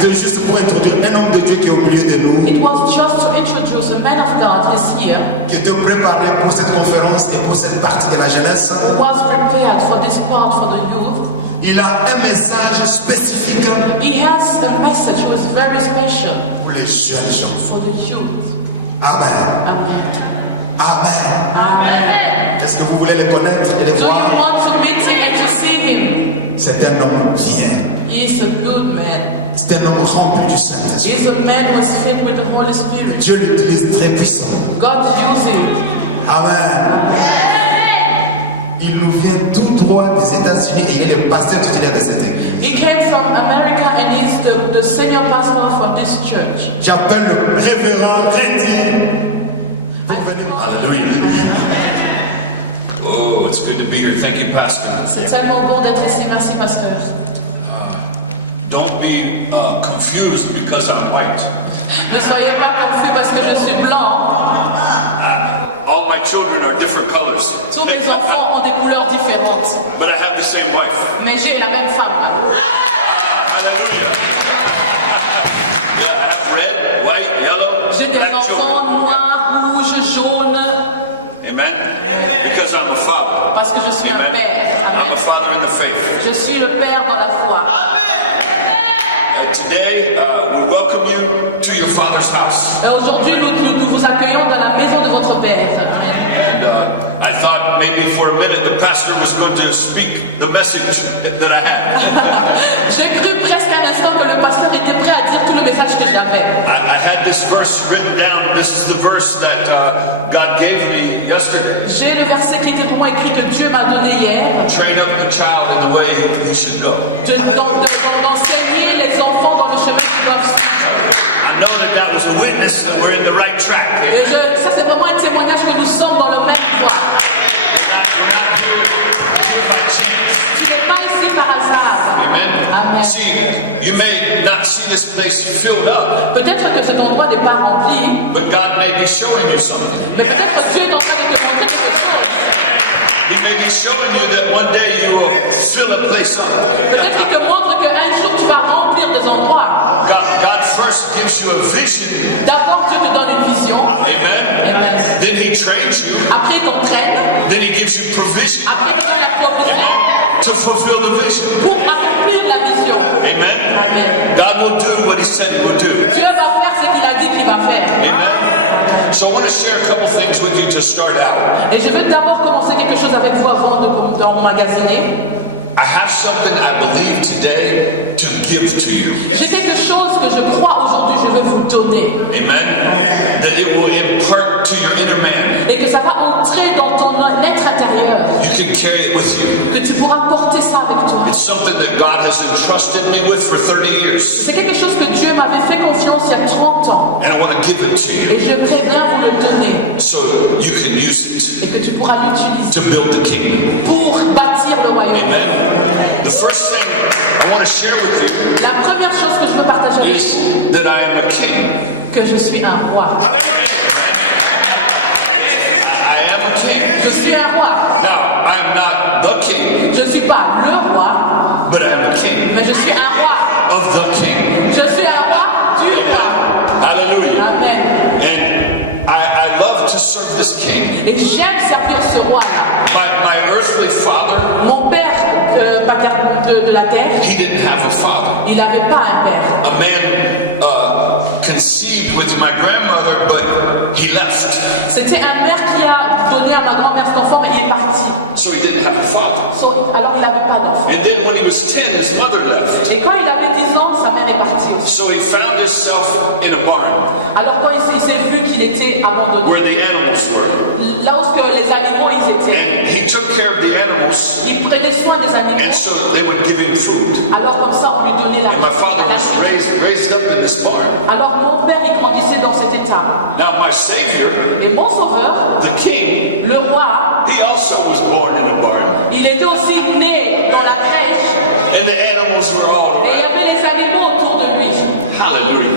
C'était juste pour introduire un homme de Dieu qui est au milieu de nous, It was just to introduce a man of God who's here, qui était préparé pour cette conférence et pour cette partie de la jeunesse. who was prepared for this part for the youth. Il a un message spécifique He has a message who is very special pour les jeunes gens. for the youth. Amen. Amen. Amen. Amen. Est-ce que vous voulez le connaître et le Do you voir? want to meet him and to see him? C'est un homme bien. He is a good man. C'est un homme rempli du Saint-Esprit. He is a man who is filled with the Holy Spirit. Dieu l'utilise très puissant. God uses him. Amen. Il nous vient tout droit des États-Unis et il est le pasteur titulaire de cette église. He came from America and he's the senior pastor for this church. J'appelle le révérend Reddy. Alléluia. Oh, it's good to be here. Thank you, Pastor. C'est tellement bon d'être ici. Merci, pasteur. Don't be confused because I'm white. Ne soyez pas confus parce que je suis blanc. All my children are different colors. Tous mes enfants ont des couleurs différentes. But I have the same wife. Mais j'ai la même femme. Hallelujah. Yeah, I have red, white, yellow, J'ai des black enfants children. noirs, rouges, jaunes. Amen. Because I'm a father. Parce que je suis un Amen. père. I'm a Amen. father in the faith. Je suis le père dans la foi. Today, we welcome you to your father's house. Et aujourd'hui, nous vous accueillons dans la maison de votre père. Amen. And I thought maybe for a minute the pastor was going to speak the message that I had. J'ai cru presque un instant que le pasteur était prêt à dire tout le message que j'avais. I had this verse written down. This is the verse that God gave me yesterday. J'ai le verset qui était pour moi écrit que Dieu m'a donné hier. Train up the child in the way he should go. D'enseigner les enfants dans le chemin qu'ils doivent suivre. I know that was a witness that we're in the right track. Et ça c'est vraiment un témoignage que nous sommes dans le même voie. We're not here by chance. Tu n'es pas ici par hasard. Amen. Amen. See, you may not see this place filled up, Peut-être que cet endroit n'est pas rempli, but God may be showing you something. mais peut-être Dieu est en train de te montrer quelque chose. He may be showing you that one day you will fill a place up. Peut-être qu'il te montre qu'un jour tu vas remplir des endroits. God first gives you a vision. D'abord Dieu te donne une vision. Amen. Amen. Then he trains you. Après il t'entraîne. Then he gives you provision. Après il te donne la provision To fulfill the vision. pour accomplir la vision. Amen. Amen. God will do what he said he will do. Dieu va faire ce qu'il a dit qu'il va faire. Amen. So I want to share a couple things with you to start out. Et je veux d'abord commencer quelque chose avec vous avant d'emmagasiner. I have something I believe today to give to you. J'ai quelque chose que je crois aujourd'hui, je veux vous donner. Amen. That it will impart to your inner man. Et que ça va entrer dans ton être intérieur. You can carry it with you. Que tu pourras porter ça avec toi. It's something that God has entrusted me with for 30 years. C'est quelque chose que Dieu m'avait fait confiance il y a 30 ans. And I want to give it to you Et j'aimerais bien vous le donner. so you can use it Et que tu pourras l'utiliser to build the kingdom. pour bâtir le royaume. Amen. The first thing I want to share with you La première chose que je veux partager avec is vous, that I am a king. que je suis un roi. I am a king. Je suis un roi. Now, I am not the king, Je ne suis pas le roi, but I am a king mais je suis un roi. of the king. Je suis un roi du roi. Hallelujah. Amen. And I love to serve this king. Et j'aime servir ce roi-là. My earthly father, Mon père de la terre, he didn't have a father. il n'avait pas un père. A man conceived with my grandmother, but he left. C'était un père qui a donné à ma grand-mère cet enfant, mais il est parti. So he didn't have a father. Alors il n'avait pas d'enfant. And then when he was 10, his mother left. Et quand il avait 10 ans, sa mère est partie aussi. So he found himself in a barn Alors quand il s'est vu qu'il était abandonné, where the animals were. là où les animaux ils étaient, And he took care of the animals, il prenait soin des animaux. and so they would give him food. Alors comme ça, on lui donnait la And my father was raised up in this barn. Alors mon père, il grandissait dans cet état. Now my Savior, Et mon sauveur, the king, le roi, he also was born in a barn. il était aussi né dans la crèche. And the animals were all Et il y around. avait les animaux autour de lui. Hallelujah.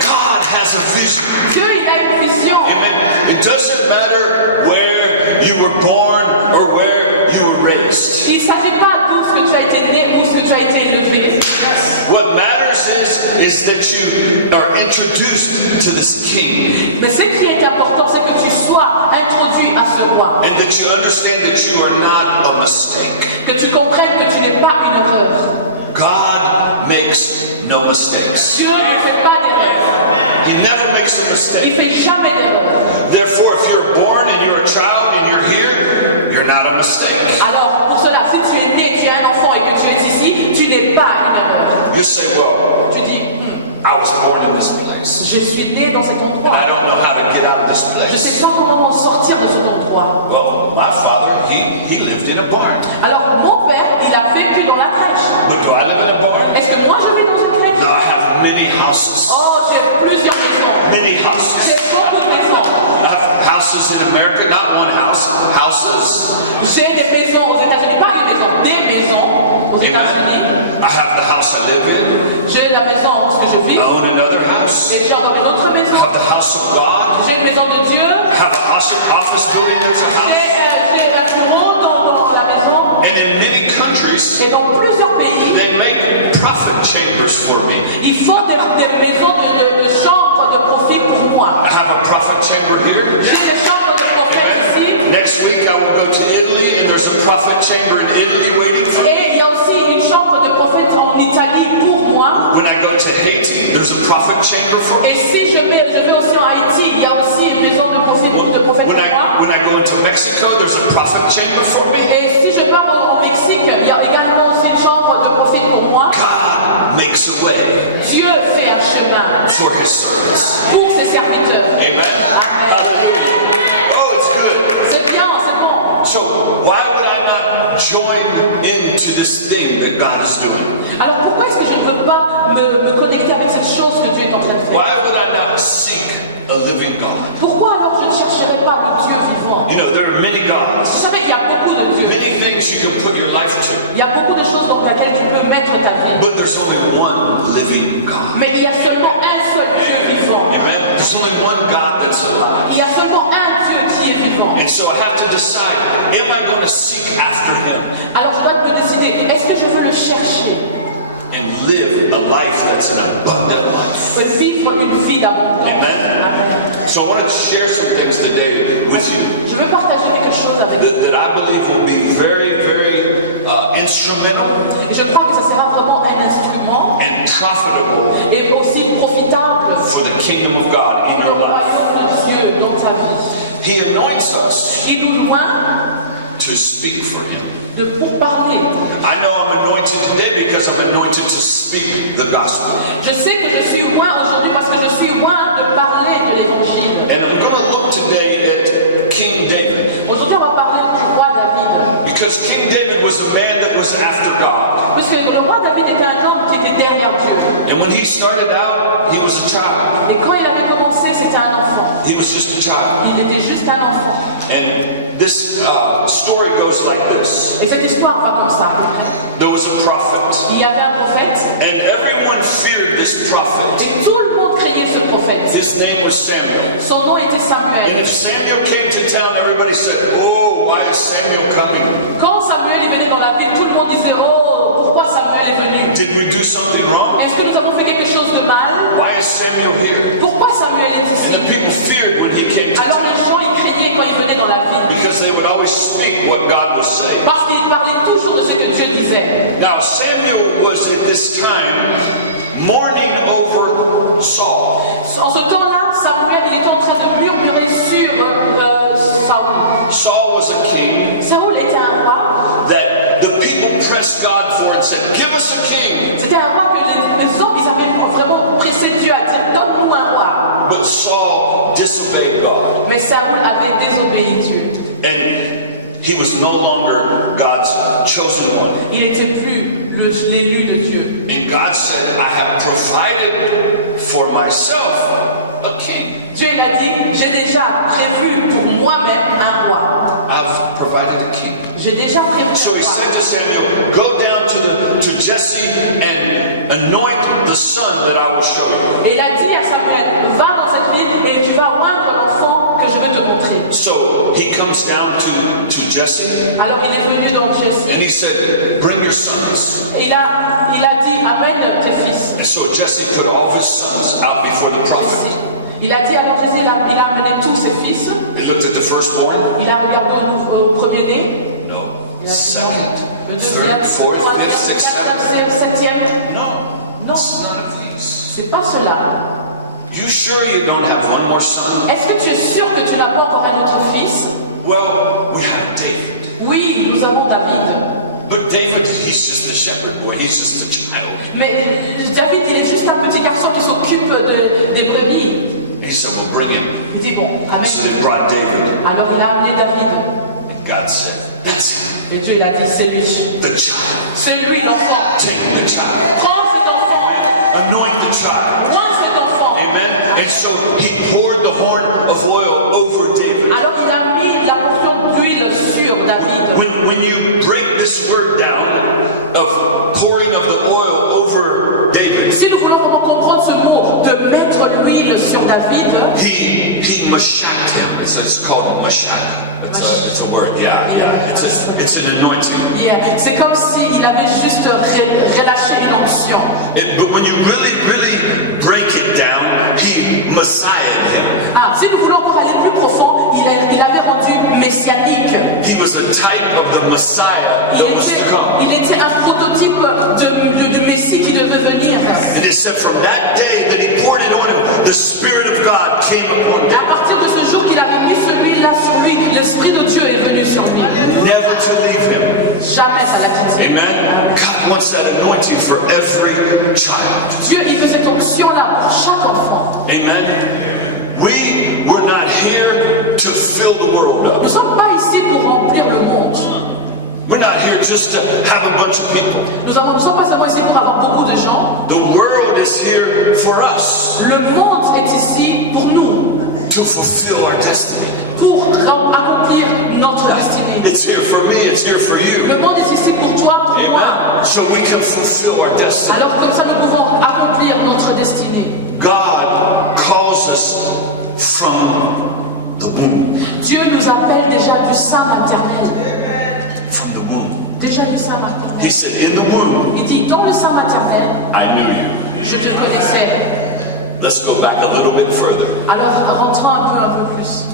God has a vision. Dieu, il a une vision. Amen. It doesn't matter where you were born or where you were raised. Il ne s'agit pas d'où ce que tu as été né, où ce que tu as été élevé. What matters is that you are introduced to this king. Mais ce qui est important, c'est que tu sois introduit à ce roi. And that you understand that you are not a mistake. Que tu comprennes que tu n'es pas une erreur. God makes no mistakes. Dieu ne fait pas d'erreur. He never makes a Il ne mistake. fait jamais d'erreur. Therefore, if you're born and you're a child and you're here, you're not a mistake. Alors, pour cela, si tu es né, tu es un enfant et que tu es ici, tu n'es pas une erreur. You say, well, Tu dis, I was born in this place. je suis né dans cet And I endroit. don't know how to get out of this Je ne place. sais pas comment m'en sortir de cet endroit. Well, my father, he lived in a barn. Alors, mon père, il a vécu dans la crèche. But do I live in a barn? Est-ce que moi, je vis dans une crèche? No, I have many houses. Oh, j'ai plusieurs maisons. Many houses. J'ai beaucoup de maisons. I have houses in America, not one house, houses. J'ai des maisons aux États-Unis, pas une maison, des maisons aux États-Unis. Amen. I have the house I live in. J'ai la maison où je vis. I own another house. Et j'ai encore une autre I maison. have the house of God. J'ai une maison de Dieu. I have an office building that's a house. J'ai un bureau dans la maison. And in many countries, Et dans plusieurs pays, they make profit chambers for me. ils font des maisons de chambres de profit pour moi. I have a profit chamber here. J'ai des chambres de profit ici. Amen. Next week I will go to Italy and there's a profit chamber in Italy waiting for me. Et il y a aussi une chambre de prophète en Italie pour moi. When I go to Haiti, there's a prophet chamber for me. Et si je vais aussi en Haïti, il y a aussi une maison de prophète pour moi. When I go into Mexico, there's a prophet chamber for me. Et si je pars au Mexique, il y a également aussi une chambre de prophète pour moi. God makes a way Dieu fait un chemin for his servants. pour ses serviteurs. Amen. Amen. Hallelujah. Oh, it's good. C'est bien, c'est bon. So why would I not join into this thing that God is doing? Alors pourquoi est-ce que je ne veux pas me connecter avec cette chose que Dieu est en train de faire? Why would I not seek a living God? Pourquoi alors je ne chercherai pas le Dieu vivant? You know, there are many gods, Vous savez, il y a beaucoup de dieux. many things you can put your life to, Il y a beaucoup de choses dans lesquelles tu peux mettre ta vie. but there's only one living God. Mais il y a seulement un seul Dieu vivant. Amen. There's only one God that's alive. Il y a seulement un Dieu qui est vivant. And so I have to decide, am I going to seek after him Alors je dois me décider, est-ce que je veux le chercher and live a life that's an abundant life? et vivre une vie d'abondance? Amen. Amen. So I want to share some things today with you Je veux partager quelque chose avec vous. that I believe will be very, very instrumental Et je crois que ça sera vraiment un instrument and profitable et aussi profitable for the kingdom of God in pour your le life. royaume de Dieu dans ta vie. He anoints us Il nous loin to speak for him. pour parler. I know I'm anointed today because I'm anointed to speak the gospel. Je sais que je suis loin aujourd'hui parce que je suis loin de parler de l'évangile. And I'm going to look today at King David. Aujourd'hui, on va parler du roi David. Because King David was a man that was after God. Parce que le roi David était un homme qui était derrière Dieu. And when he started out, he was a child. Et quand il avait commencé, c'était un enfant. He was just a child. Il était juste un enfant. And this story goes like this. Et cette histoire va comme ça, à peu près. There was a prophet. Il y avait un prophète. And everyone feared this prophet. Et tout le monde craignait ce prophète. His name was Samuel. Son nom était And Samuel. if Samuel came to town, everybody said, oh, why is Samuel coming? Quand Samuel est venu dans la ville, tout le monde disait, oh, pourquoi Samuel est venu? Did we do something wrong? Est-ce que nous avons fait quelque chose de mal? Why is Samuel here? Pourquoi Samuel est And ici? the people feared when he came to Alors town les gens, ils craignaient quand il venait dans la ville. because they would always speak what God was saying. Parce qu'il parlait toujours de ce que Dieu disait. Now, Samuel was at this time mourning over Saul. En ce temps-là, Samuel, il était en train de murmurer sur Saoul. Saul was a king Saoul était un roi. that the people pressed God for and said, give us a king. C'était un roi que les hommes, ils avaient vraiment pressé Dieu à dire, donne-nous un roi. But Saul disobeyed God. Mais Saoul avait désobéi Dieu. And he was no longer God's chosen one. Il n'était plus l'élu de Dieu. And God said, I have provided for myself a king. Dieu, il a dit, j'ai déjà prévu pour moi-même un roi. I've provided a king. J'ai déjà prévu So un he roi. said to Samuel, go down to Jesse and anoint the son that I will show you. Et il a dit à Samuel, va dans cette ville et tu vas oindre l'enfant que je veux te montrer. So he comes down to Jesse Alors il est venu dans Jesse. and he said, bring your sons. Et il a dit, amène tes fils. And so Jesse put all of his sons out before the prophet. Il a dit, alors Jesse, il a amené tous ses fils. He looked at the firstborn. Il a regardé au premier-né. No. Il a dit, Second, le deuxième, third, fourth, troisième, fifth, sixth, quatrième, seventh. septième. No. Non, It's none of these. c'est pas cela. You sure you don't have one more son? Est-ce que tu es sûr que tu n'as pas encore un autre fils? Well, we have David. Oui, nous avons David. But David, he's just a shepherd boy. He's just a child. Mais David, il est juste un petit garçon qui s'occupe des brebis. And he said, well, bring him. Il dit, bon, amène. So they brought David. Alors il a amené David. And God said, that's him. Et Dieu, il a dit, c'est lui. The child. C'est lui l'enfant. Take the child. Prends cet enfant. Anoint the child. Prends cet enfant. Amen. And so he poured the horn of oil over David. Alors il a mis la portion d'huile sur David. When you break this word down of pouring of the oil over David, Si nous voulons vraiment comprendre ce mot de mettre l'huile sur David, he mashaked him. It's called mashak. It's a word. Yeah. It's an anointing. c'est comme s'il avait juste relâché une onction. But when you really break it down, he messiahed him. Si nous voulons encore aller plus profond, il avait rendu messianique. He was a type of the Messiah that was to come. Il était un prototype de Messie qui devait venir. And it said from that day that he poured it on him, the Spirit of God came upon À him. partir de ce jour qu'il avait mis celui-là sur lui, l'Esprit de Dieu est venu sur lui. Never to leave him. Jamais ça l'a quitté. Amen. God wants that anointing for every child. Dieu, il veut cette onction-là pour chaque enfant. Amen. We're not here to fill the world Nous ne up. sommes pas ici pour remplir le monde. We're not here just to have a bunch of people. Nous ne sommes pas seulement ici pour avoir beaucoup de gens. The world is here for us Le monde est ici pour nous, to fulfill our destiny. pour accomplir notre destinée. It's here for me, it's here for you. Le monde est ici pour toi, pour moi. Amen. So we can fulfill our destiny. Alors comme ça, nous pouvons accomplir notre destinée. God calls us from the womb. Dieu nous appelle déjà du sein maternel. From the womb. Déjà du sein He maternel. said, in the womb, Il dit, dans le sein maternel, I knew you. je te connaissais. Let's go back a little bit further. Alors rentrons un peu plus.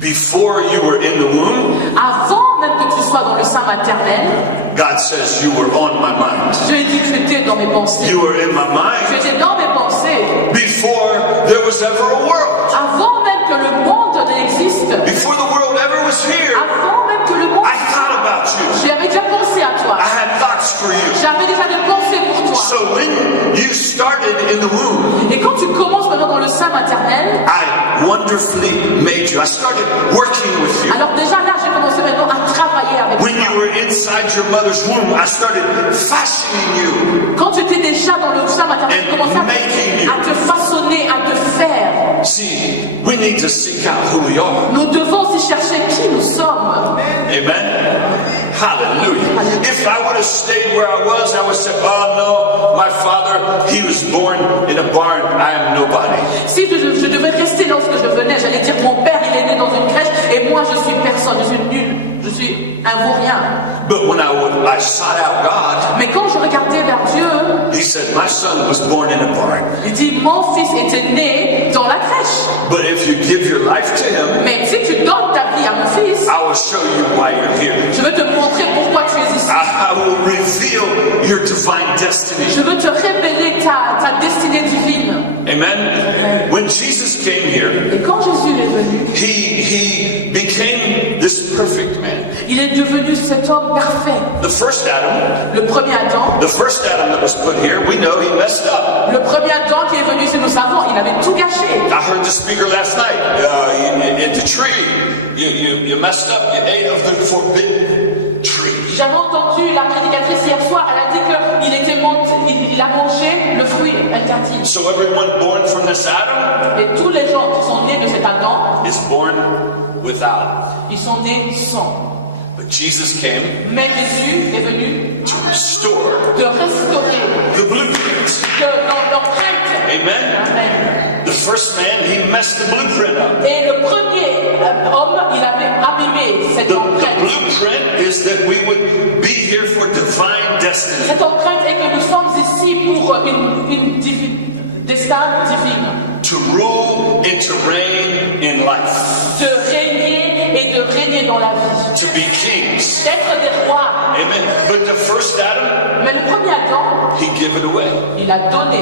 Before you were in the womb, Avant même que tu sois dans le sein maternel, God says you were on my mind. Dieu dit que tu étais dans mes pensées. You were in my Tu mind étais dans mes pensées. before there was ever a world. Avant même que le monde n'existe. Before the world ever was here, Avant même que le monde... I thought about you. J'avais déjà pensé à toi. I had thoughts for you. J'avais déjà des pensées pour toi. So when you started in the womb, Et quand tu commences maintenant dans le sein maternel, I wonderfully made you. I started working with you. alors déjà là, j'ai commencé maintenant à travailler avec When you toi. were inside your mother's womb, I started fashioning you. Quand tu étais déjà dans le sein maternel, j'ai commencé à te façonner, à te faire. See, we need to seek out who we are. Nous devons aussi chercher qui nous sommes. Amen. Hallelujah. If I would have stayed where I was, I would say, oh no, my father, he was born in a barn. I am nobody. Si je devais rester lorsque je venais, j'allais dire mon père il est né dans une crèche et moi je suis personne, je suis nul, je suis un vaurien. But when I sought out God, Mais quand je regardais vers Dieu, he said, my son was born in a barn. il dit mon fils était né dans la crèche. But if you give your life to him, Mais si tu donnes ta vie à mon fils, I will show you why you're here. je veux te montrer pourquoi tu es ici. I will reveal your divine destiny. Je veux te révéler ta destinée divine. Amen. When Jesus came here, Et quand Jésus est venu, he became this perfect man. il est devenu cet homme parfait. The first Adam, Le premier Adam, that was put here, we know he messed up. le premier Adam qui est venu, c'est nous savons, il avait tout gâché. I heard the speaker last night in the tree. You messed up. You ate of the forbidden tree. J'avais entendu la prédicatrice hier soir, elle a dit qu'il a mangé le fruit interdit. So everyone born from this Adam Et tous les gens qui sont nés de cet Adam, is born without. ils sont nés sans. But Jesus came Mais Jésus est venu to restore de restaurer the blueprint. l'empreinte Amen. The first man, he messed the blueprint up. Et le premier homme, il avait abîmé cette The empreinte. blueprint is that we would be here for divine destiny. Cette empreinte est que nous sommes ici pour une destin divine. To rule and to reign in life. De régner et de régner dans la vie. To be kings. D'être des rois. Amen. But the first Adam, Mais le premier Adam, he gave it away. il a donné.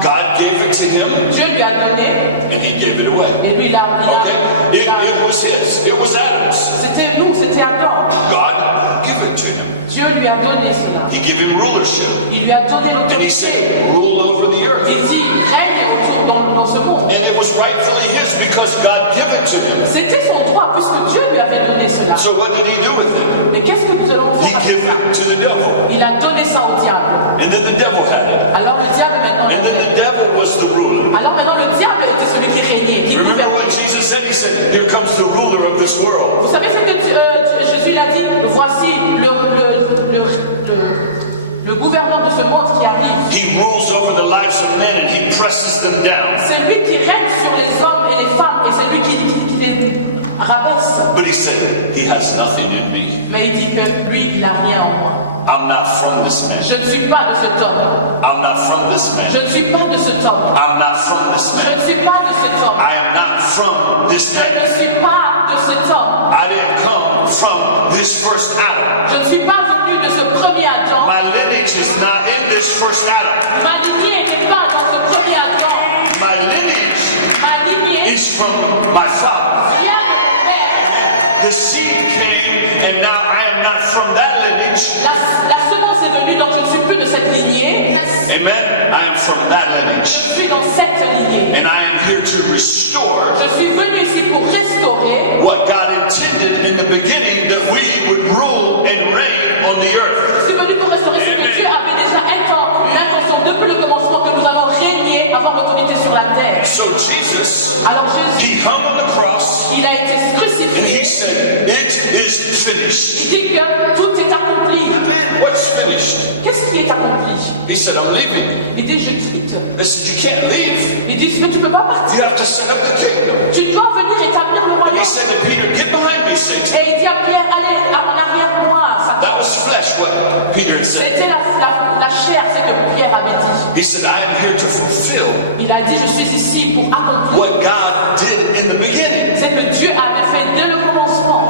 God gave it to him. Dieu lui a donné. And he gave it away. Et lui, Okay? It was his. It was Adam's. C'était nous, c'était Adam. God gave it to him. Dieu lui a donné cela. He gave him rulership. Il lui a donné And he l'autorité. said, rule over the earth. Il dit, règne autour dans ce monde. And it was rightfully his because God gave it to him. C'était son droit puisque Dieu lui avait donné cela. So what did he do with it? Mais qu'est-ce que nous allons He faire gave avec ça? it to the devil. Il a donné ça au diable. And then the devil had it. Alors le diable maintenant. And then the devil was the ruler. Alors maintenant le diable était celui qui régnait, qui Remember gouvernait. what Jesus said? He said, here comes the ruler of this world. Vous savez ce que Jésus l'a dit? Voici le gouverneur de ce monde qui arrive. He rules over the lives of men and he presses them down. C'est lui qui règne sur les hommes et les femmes et c'est lui qui les rabaisse. But he said, he has nothing in me. Mais il dit que lui, il n'a rien en moi. I'm not from this man. Je ne suis pas de cet homme. I'm not from this man. Je ne suis pas de cet homme. I'm not from this Je man. ne suis pas de cet homme. I am not from this Je man. ne suis pas de cet homme. I didn't come from this first Adam. Je ne suis pas venu de ce premier Adam. My lineage is not in this first Adam. Ma lignée n'est pas dans ce premier Adam. My lineage Ma lignée is from my father. vient de mon père. The seed came and now I am not from that lineage. La semence est venue, donc je ne suis plus de cette lignée. Amen. I am from that lineage. Je suis dans cette lignée. And I am here to restore Je suis venu ici pour restaurer what God intended in the beginning that we would rule and reign on the earth. Je suis venu pour restaurer ce que Dieu avait déjà l'intention depuis le commencement que nous allons régner, avoir l'autorité sur la terre. So Jesus, Alors Jésus, he hung on the cross il a été and he crucifié. said, it is finished. Il dit que tout est accompli. What's finished? Qu'est-ce qui est accompli? He said, I'm leaving. Il dit je quitte. I said, you can't leave. Il dit mais tu peux pas partir. You have to set up the kingdom. Tu dois venir établir le He royaume. said to Peter, get behind me, Satan. Et il dit à Pierre, allez en arrière moi. That was flesh, what Peter had said. C'était la chair, c'est que Pierre avait dit. He said, I am here to fulfill Il a dit je suis ici pour accomplir. what God did in the beginning. C'est que Dieu avait fait dès le commencement.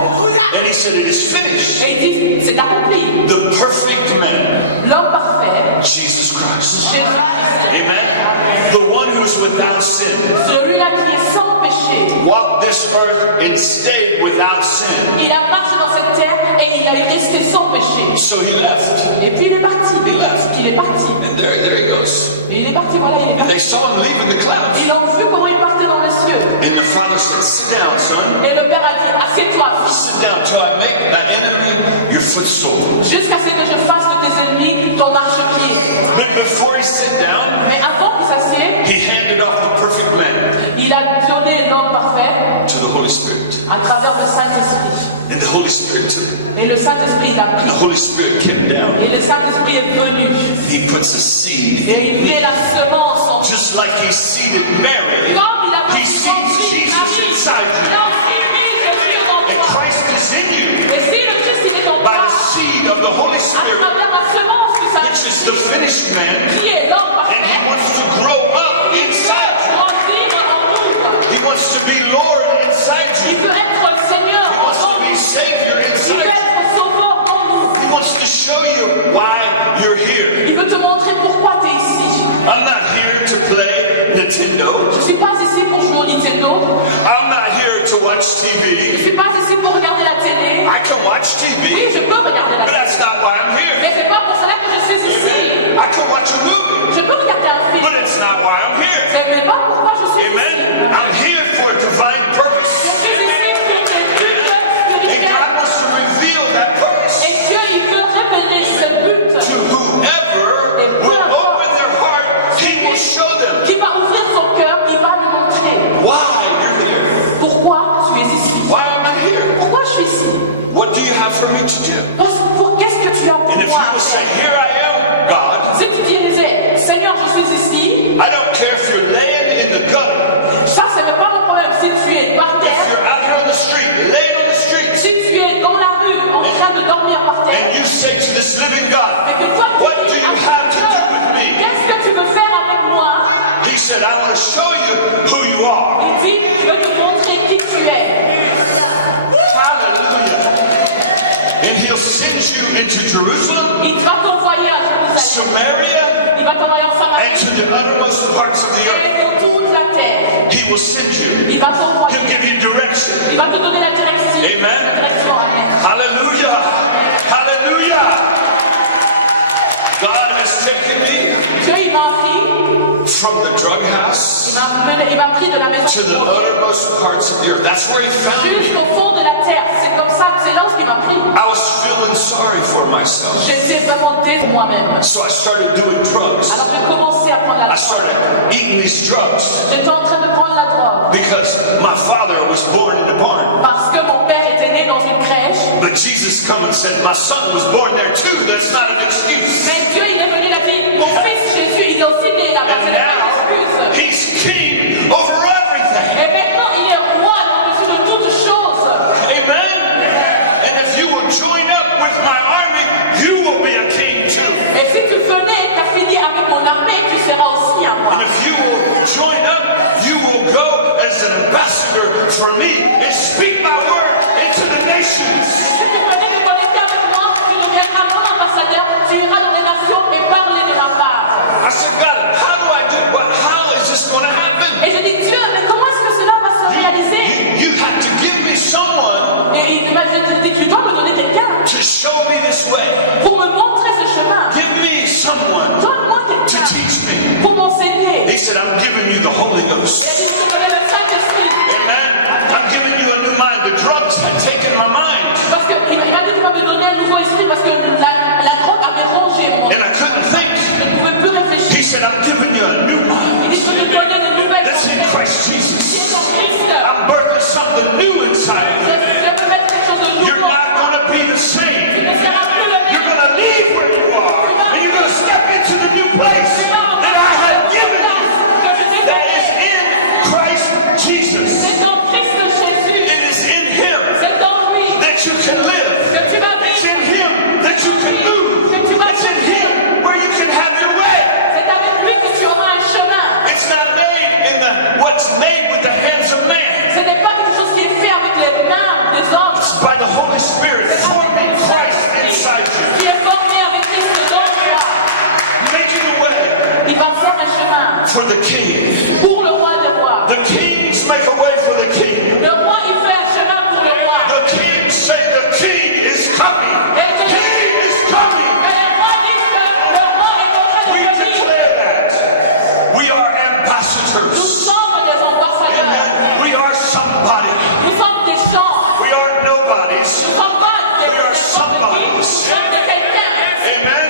And he said, it is finished. Et il dit c'est accompli. The perfect man, L'homme parfait, Jesus Christ. Jésus-Christ. Amen. The one who is without sin. Celui-là qui est sans péché. Walked this earth and stayed without sin. Il a marché dans cette terre et il a resté sans péché. So he left. Et puis il est parti. He left. Il est parti. And there he goes. Et il est parti, voilà, il est And parti. they saw him leave in the clouds. Ils ont vu comment il partait dans les cieux. And the father said, sit down, son. Et le père a dit, assieds-toi, fils, Sit down till I make thy enemy your footstool. jusqu'à ce que je fasse de tes ennemis ton marchepied. But before he sat down, Mais avant qu'il s'assied, he handed off the perfect man il a donné l'homme parfait to the Holy Spirit. à travers le Saint-Esprit. And the Holy Spirit took it. Et le Saint-Esprit l'a pris. The Holy Spirit came down. Et le Saint-Esprit est venu. He puts a seed. Et il met la semence en Just like he seeded Mary, Comme il a he mis seeds Jesus Marie, inside you. il a aussi mis Jésus en And toi. Christ is in you Et si le Christ il est en by toi, the seed of the Holy à Spirit, travers la semence du which is the Saint-Esprit, finished man, qui est l'homme and he parfait, wants to grow up il veut inside you. grandir en nous. He wants to be Lord inside Il you. veut être le Seigneur He en wants to nous. be Savior Il veut inside you. être sauveur en nous. He wants to show you why you're here. Il veut te montrer pourquoi tu es ici. I'm not here to play Nintendo. Je ne suis pas ici pour jouer au Nintendo. I'm not here to watch Je ne TV. suis pas ici pour regarder la télé. I can watch Oui, TV, je peux regarder la but télé. that's not why I'm here. Mais c'est pas pour cela que je suis ici. I can watch a movie, Je peux regarder un film. but it's not why I'm here. C'est même pas pourquoi je suis Amen. ici. I'm here for a divine purpose. Je suis ici pour des buts And spirituels. God wants to reveal that purpose Et Dieu, il veut révéler ce but. to whoever will open their heart. He will show them Qui va ouvrir son cœur, il va lui montrer. why you're here. Pourquoi tu es ici? Why am I here? Pourquoi je suis ici? What do you have for me to do? Qu'est-ce que tu as pour And if moi? you will say, here I am, God, Si tu disais, Seigneur, je suis ici, I He'll send you into Jerusalem, Il va t'envoyer à Jérusalem. Samaria, Il va t'envoyer en and Samarie. to the uttermost parts of the earth. Et pour toute la terre. He will send you. Il va He'll t'envoyer. give you direction. Il va te donner la direction. Amen. La direction, amen. Hallelujah. Hallelujah. God has taken me Dieu, il m'a pris. from the drug house Il m'a pris de la maison to the de drogue uttermost parts of the earth. That's where he found me. jusqu'au fond de la terre. C'est comme ça, c'est là où il m'a pris. I was feeling sorry for myself. J'étais vraiment désolée pour moi-même. So I started doing drugs. Alors j'ai commencé à prendre la I drogue. started eating these drugs J'étais en train de prendre la drogue. because my father was born in a barn. Parce que mon père était né dans une crèche. But Jesus come and said, my son was born there too. That's not an excuse. Mais Dieu, il est venu, il a dit, mon fils Jésus, il est aussi né là-bas. And C'est pas une now excuse. he's king over everything. Et maintenant, il est roi au-dessus de toutes choses. Amen. And if you will join up with my army, you will be a king too. Et si tu venais et t'affilies avec mon armée, tu seras aussi un roi. And if you will join up, you will go as an ambassador for me and speak my word into the nations. Si tu venais te connecter avec moi, tu deviendras mon ambassadeur, tu iras dans les nations et parler de ma part. I said, God, how do I do what? How is this going to happen? Et je dis, Dieu, mais comment est-ce que cela va se réaliser? You have to give me someone Et il m'a dit, tu dois me donner quelqu'un to show me this way. pour me montrer ce chemin. Give me someone Donne-moi to quelqu'un teach me. pour m'enseigner. He said, I'm giving you the Holy Il a Ghost. dit, je te donne le Saint-Esprit. Amen. I'm giving you a new mind. The drugs had taken my mind, Parce qu'il m'a dit, tu vas me donner un nouveau esprit parce que la drogue avait rongé mon and I couldn't think. Je ne pouvais plus réfléchir. He said, I'm giving you a new Il mind. dit, je vais te donner de nouvelles That's in pensées. Christ Qui Jesus. est en Christ. I'm birthing something new inside of Je you. veux mettre quelque chose de You're nouveau. not going to be the Tu same. ne seras plus le You're même. going to leave where you are, and you're going to step into the new place Tu vas that I have given you. que je t'ai That is donné. in Christ Jesus. C'est en Christ Jésus. It is in Him C'est en lui that you can live. que tu vas It's vivre. in Him that you can move. It's in Him where you can have your way. C'est avec lui que tu auras un chemin. It's not made in what's made with the hands of man. Ce n'est pas quelque chose qui est fait avec les mains des hommes. It's by the Holy Spirit forming Christ inside you, Qui est formé avec Christ dans toi. making a way Il va faire un chemin for the King. pour le roi des rois. The kings make a way for the King. Le roi, il fait un chemin pour le roi. The kings say the King is coming. He is coming. Et les rois disent que le roi est en train We de venir. declare that. We are Nous ambassadors. sommes des ambassadeurs. Amen. We are somebody. Nous sommes des gens. We are nobodies. Nous sommes pas des We are somebody. Nous sommes de quelqu'un. Amen.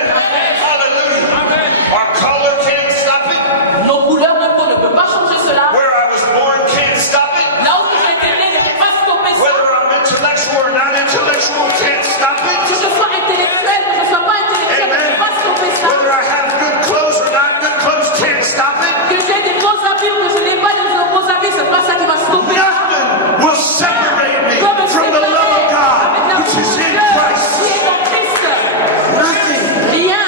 Hallelujah. Our color can't stop it. Nos couleurs de peau ne peuvent pas changer cela. Where I was born can't stop it. Là où j'ai été né ne peut pas stopper ça. Whether I'm intellectual or not intellectual can't stop Que it. je sois intellectuel, que je sois pas intellectuel, ne peut pas stopper ça. Whether I have good clothes or not good clothes can't stop it. Que j'ai des beaux habits ou que je n'ai pas de beaux habits, c'est pas ça qui va stopper ça. Nothing will separate me Comme from the love of God, avec la which is in Dieu Christ. qui est en Christ. Nothing. Rien.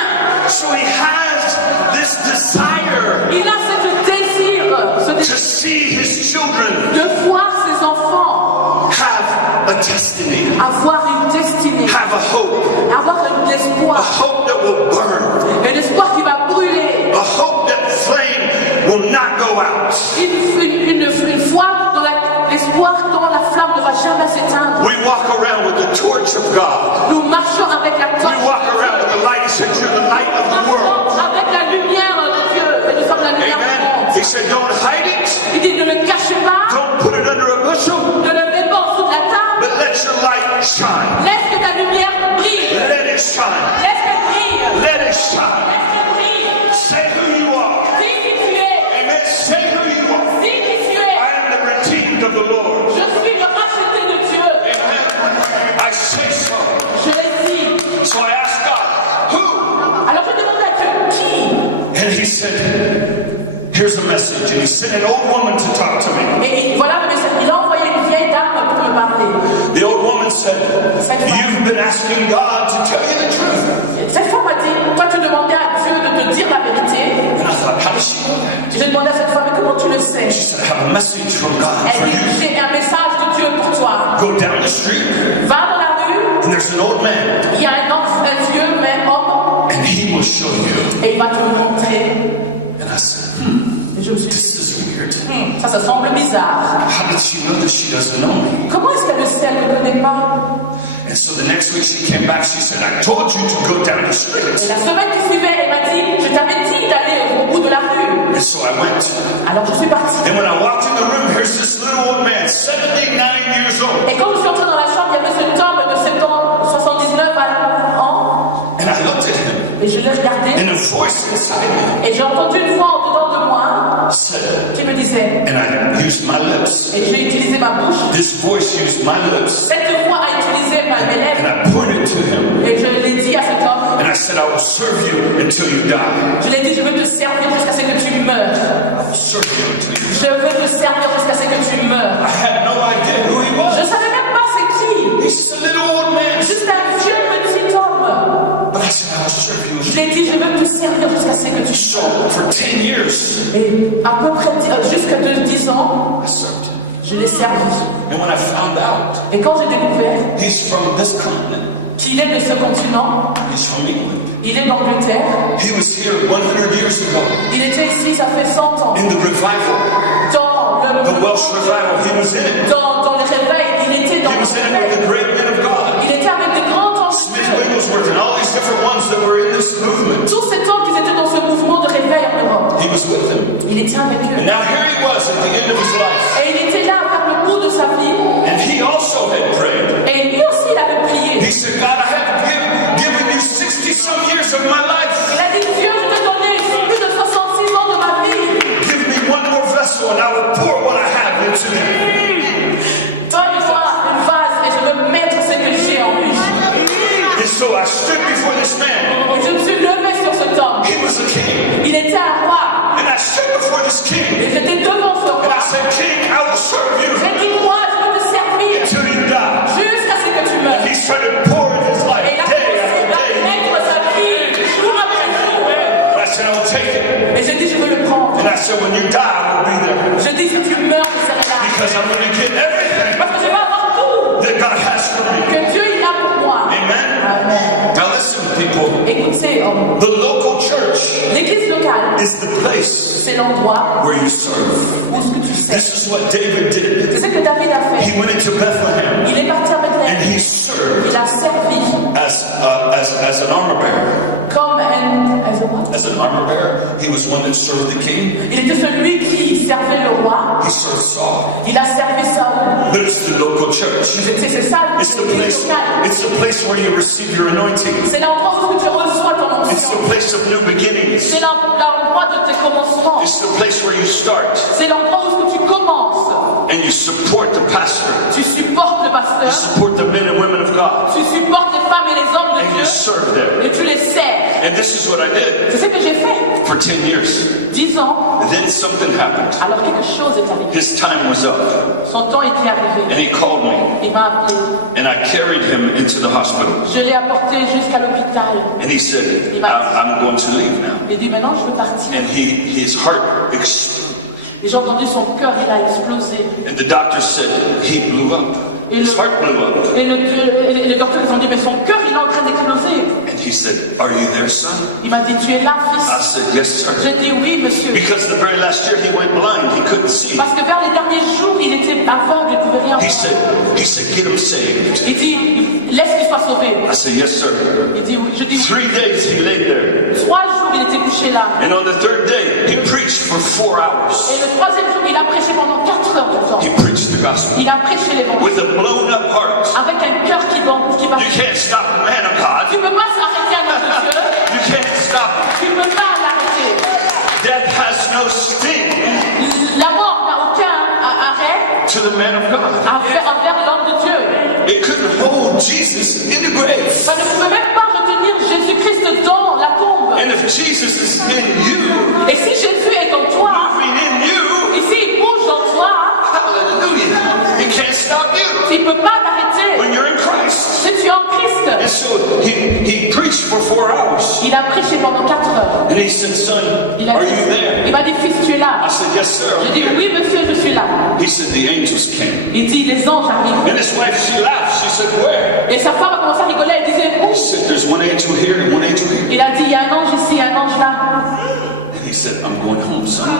So he has this desire Il a ce désir to see his children de voir ses enfants have a destiny, avoir une destinée, have a hope, avoir un a espoir, hope that will burn, un espoir qui va brûler, a hope that flame will not go out. une foi dans l'espoir dont la flamme ne va jamais s'éteindre. We walk around with the torch of God. Nous marchons avec la We torche, walk around with the light. He said, you're the light of the world. avec la lumière de Dieu, et nous sommes la lumière du Amen. monde. He said, don't hide it. Il dit ne le cachez pas, Don't put it under a bushel, ne le mets pas en dessous de la table, but let your light shine. laisse que ta lumière brille, Let it shine. laisse qu'elle brille, Let it shine. laisse qu'elle brille. Say who you are. Dis qui tu es, Amen. Say who you are. dis qui tu es. I am the redeemed of the Lord. Je suis le racheté de Dieu. Amen. I say so. Je l'ai dit. So I asked God, who? Alors je demandais à Dieu, qui? And he said, here's a message. And he sent an old woman to talk to me. Et voilà le message. Il a envoyé une vieille dame pour me parler. The old woman said, you've been asking God to tell you the truth. Cette femme m'a dit, toi tu demandais à Dieu de te dire la vérité. And I thought, how does she know that? J'ai demandé à cette femme, mais comment tu le sais? She said, I have a message from God for Elle dit, you. j'ai un message de Dieu pour toi. Go down the street, Va dans la rue and there's an old man. Et il va te le montrer. And I said, Et je me suis dit, this is weird. ça semble bizarre. How did she know that she doesn't know me? Comment est-ce qu'elle le sait, elle ne me connaît pas? And so the next week she came back, she said, I told you to go down the Et street. la semaine qui suivait, elle m'a dit, je t'avais dit d'aller au bout de la rue. And so I went. Alors je suis partie. And when I walked in the room, here's this little old man, 79 years old. Et quand je suis entrée dans la chambre, il y avait cet homme de 79 ans. And I looked at him, Et je l'ai regardé. and a voice inside me Et j'ai entendu une voix en dedans de moi said, qui me disait, and I used my lips. et j'ai utilisé ma bouche. This voice used my lips. Cette voix a utilisé mes lèvres. And I pointed to him. Et je l'ai dit à cet homme. And I said, I will serve you until you die. Je l'ai dit, je veux te servir jusqu'à ce que tu meurs. I will serve you until you die. Je veux te servir jusqu'à ce que tu meurs. I had no idea who he Je was. savais même pas c'est qui. He's just a little old man. Juste un vieux petit homme. But I said, I will serve you. Je l'ai dit, je veux te servir jusqu'à ce que tu So meurs. for 10 years, Et à peu près jusqu'à 10 ans, I served him. je l'ai servi. And when I found out Et quand j'ai découvert he's from this continent, qu'il est de ce continent, he's from England. il est d'Angleterre, He was here 100 years ago il était ici, ça fait 100 ans. in the revival, Dans the Welsh revival. He was in it. dans le réveil, il était dans He le was in it with the réveil. great men of God. Il était avec des grands hommes de Smith Dieu. Wigglesworth and all these different ones that were in this movement. Tous ces hommes qui étaient dans ce mouvement de réveil en Europe, He was with them. il était avec And eux. now here he was at the end of his life. Et il était là vers le bout de sa vie. And he also had prayed. Et lui aussi, il avait prié. He said, God, I have given you 60-some years of my life. Il a dit, Dieu, je t'ai donné plus de 66 ans de ma vie. Give me one more vessel and I will pour what I have into him. Donne-moi une vase et je veux mettre ce que j'ai en lui. And so I stood before this man. Et je me suis levée sur cet homme. He was a king. Il était un roi. And I stood before this king. Et j'étais devant ce And roi. I said, King, I will serve you J'ai dit, moi, je veux te servir until you die. jusqu'à ce que tu meurs. He started pouring his life Et il a day commencé after à day. mettre sa vie jour après jour. And I said, I will take it. Et j'ai dit, je veux le prendre. And I said, when you die, I will be there. Je dis, si tu meurs, je serai là. Because I'm going to get everything Parce que je vais avoir tout that God has for me. que Dieu il a pour moi. Amen. Amen. Now listen, people. Écoutez, The local church l'église locale, is the place c'est l'endroit where you serve. où ce que tu sais. This is what David did. C'est ce que David a fait. He went into Bethlehem Il est parti à and Bethléem. he served Il a servi as an armor bearer. comme As an armor bearer, he was one that served the king. il était celui qui servait le roi. He served Saul. Il a servi Saül. But it's the local church. C'est ça, It's the l'église place. locale. It's the place where you receive your anointing. C'est l'endroit où tu reçois ton It's onction. the place of new beginnings. C'est l'endroit de tes commencements. It's the place where you start C'est l'endroit où tu commences. and you support the pastor. Tu supportes le You pasteur. support the men and women of God. Tu supportes les femmes et les hommes de And you Dieu. serve them. Et tu les sers. And this is what I did C'est ce que j'ai fait. for 10 years. 10 ans. And then something happened. Alors quelque chose est arrivé. His time was up. Son temps était arrivé. And he called me. Il m'a appelé. And I carried him into the hospital. Je l'ai apporté jusqu'à l'hôpital. And he said, I'm going to leave now. Il dit maintenant je veux partir. And his heart exploded. Et j'ai entendu son cœur, il a explosé. And the doctor said, he blew up. His heart blew up. Et les docteurs ils ont dit mais son cœur il est en train d'exploser. And he said, are you there, son? Il m'a dit tu es là I fils. said, yes, sir. J'ai dit oui monsieur. Because the very last year he went blind. He couldn't see. Parce que vers les derniers jours il était aveugle, il ne pouvait rien He voir. said, get him saved. Il dit laisse qu'il soit sauvé. I said, yes, sir. Il dit oui. Je dis oui. 3 days he laid there. 3 jours il était couché là. And on the third day, he preached for 4 hours. Et le 3e jour il a prêché pendant 4 heures de temps. He preached the gospel Il a prêché l'évangile with a blown up heart. avec un cœur qui bat. You can't stop a man of Tu God. ne peux pas s'arrêter à notre Dieu. You can't stop him. Tu ne peux pas l'arrêter. Death has no sting La mort n'a aucun arrêt to the man of God. envers l'homme de Dieu. It couldn't hold Jesus in the grave. Ça ne pouvait même pas retenir Jésus-Christ dans la tombe. And if Jesus is in you, Et si Jésus est en toi, moving in you, et s'il bouge en toi, hallelujah, he can't stop you il ne peut pas t'arrêter. when you're in Christ. Si tu es en Christ. And so he preached for 4 hours. Il a prêché pendant 4 heures. And he said, son, Il a are dit, you there? il m'a dit, fils, tu es là. I said, yes, sir. Je I'm dis, here. oui, monsieur, je suis là. He said, the angels came. Il dit, les anges arrivent. And his wife, she laughed. She said, where? Et sa femme a commencé à rigoler. Elle disait, He où? said, there's one angel here and one angel here. Il a dit, il y a un ange ici, un ange là.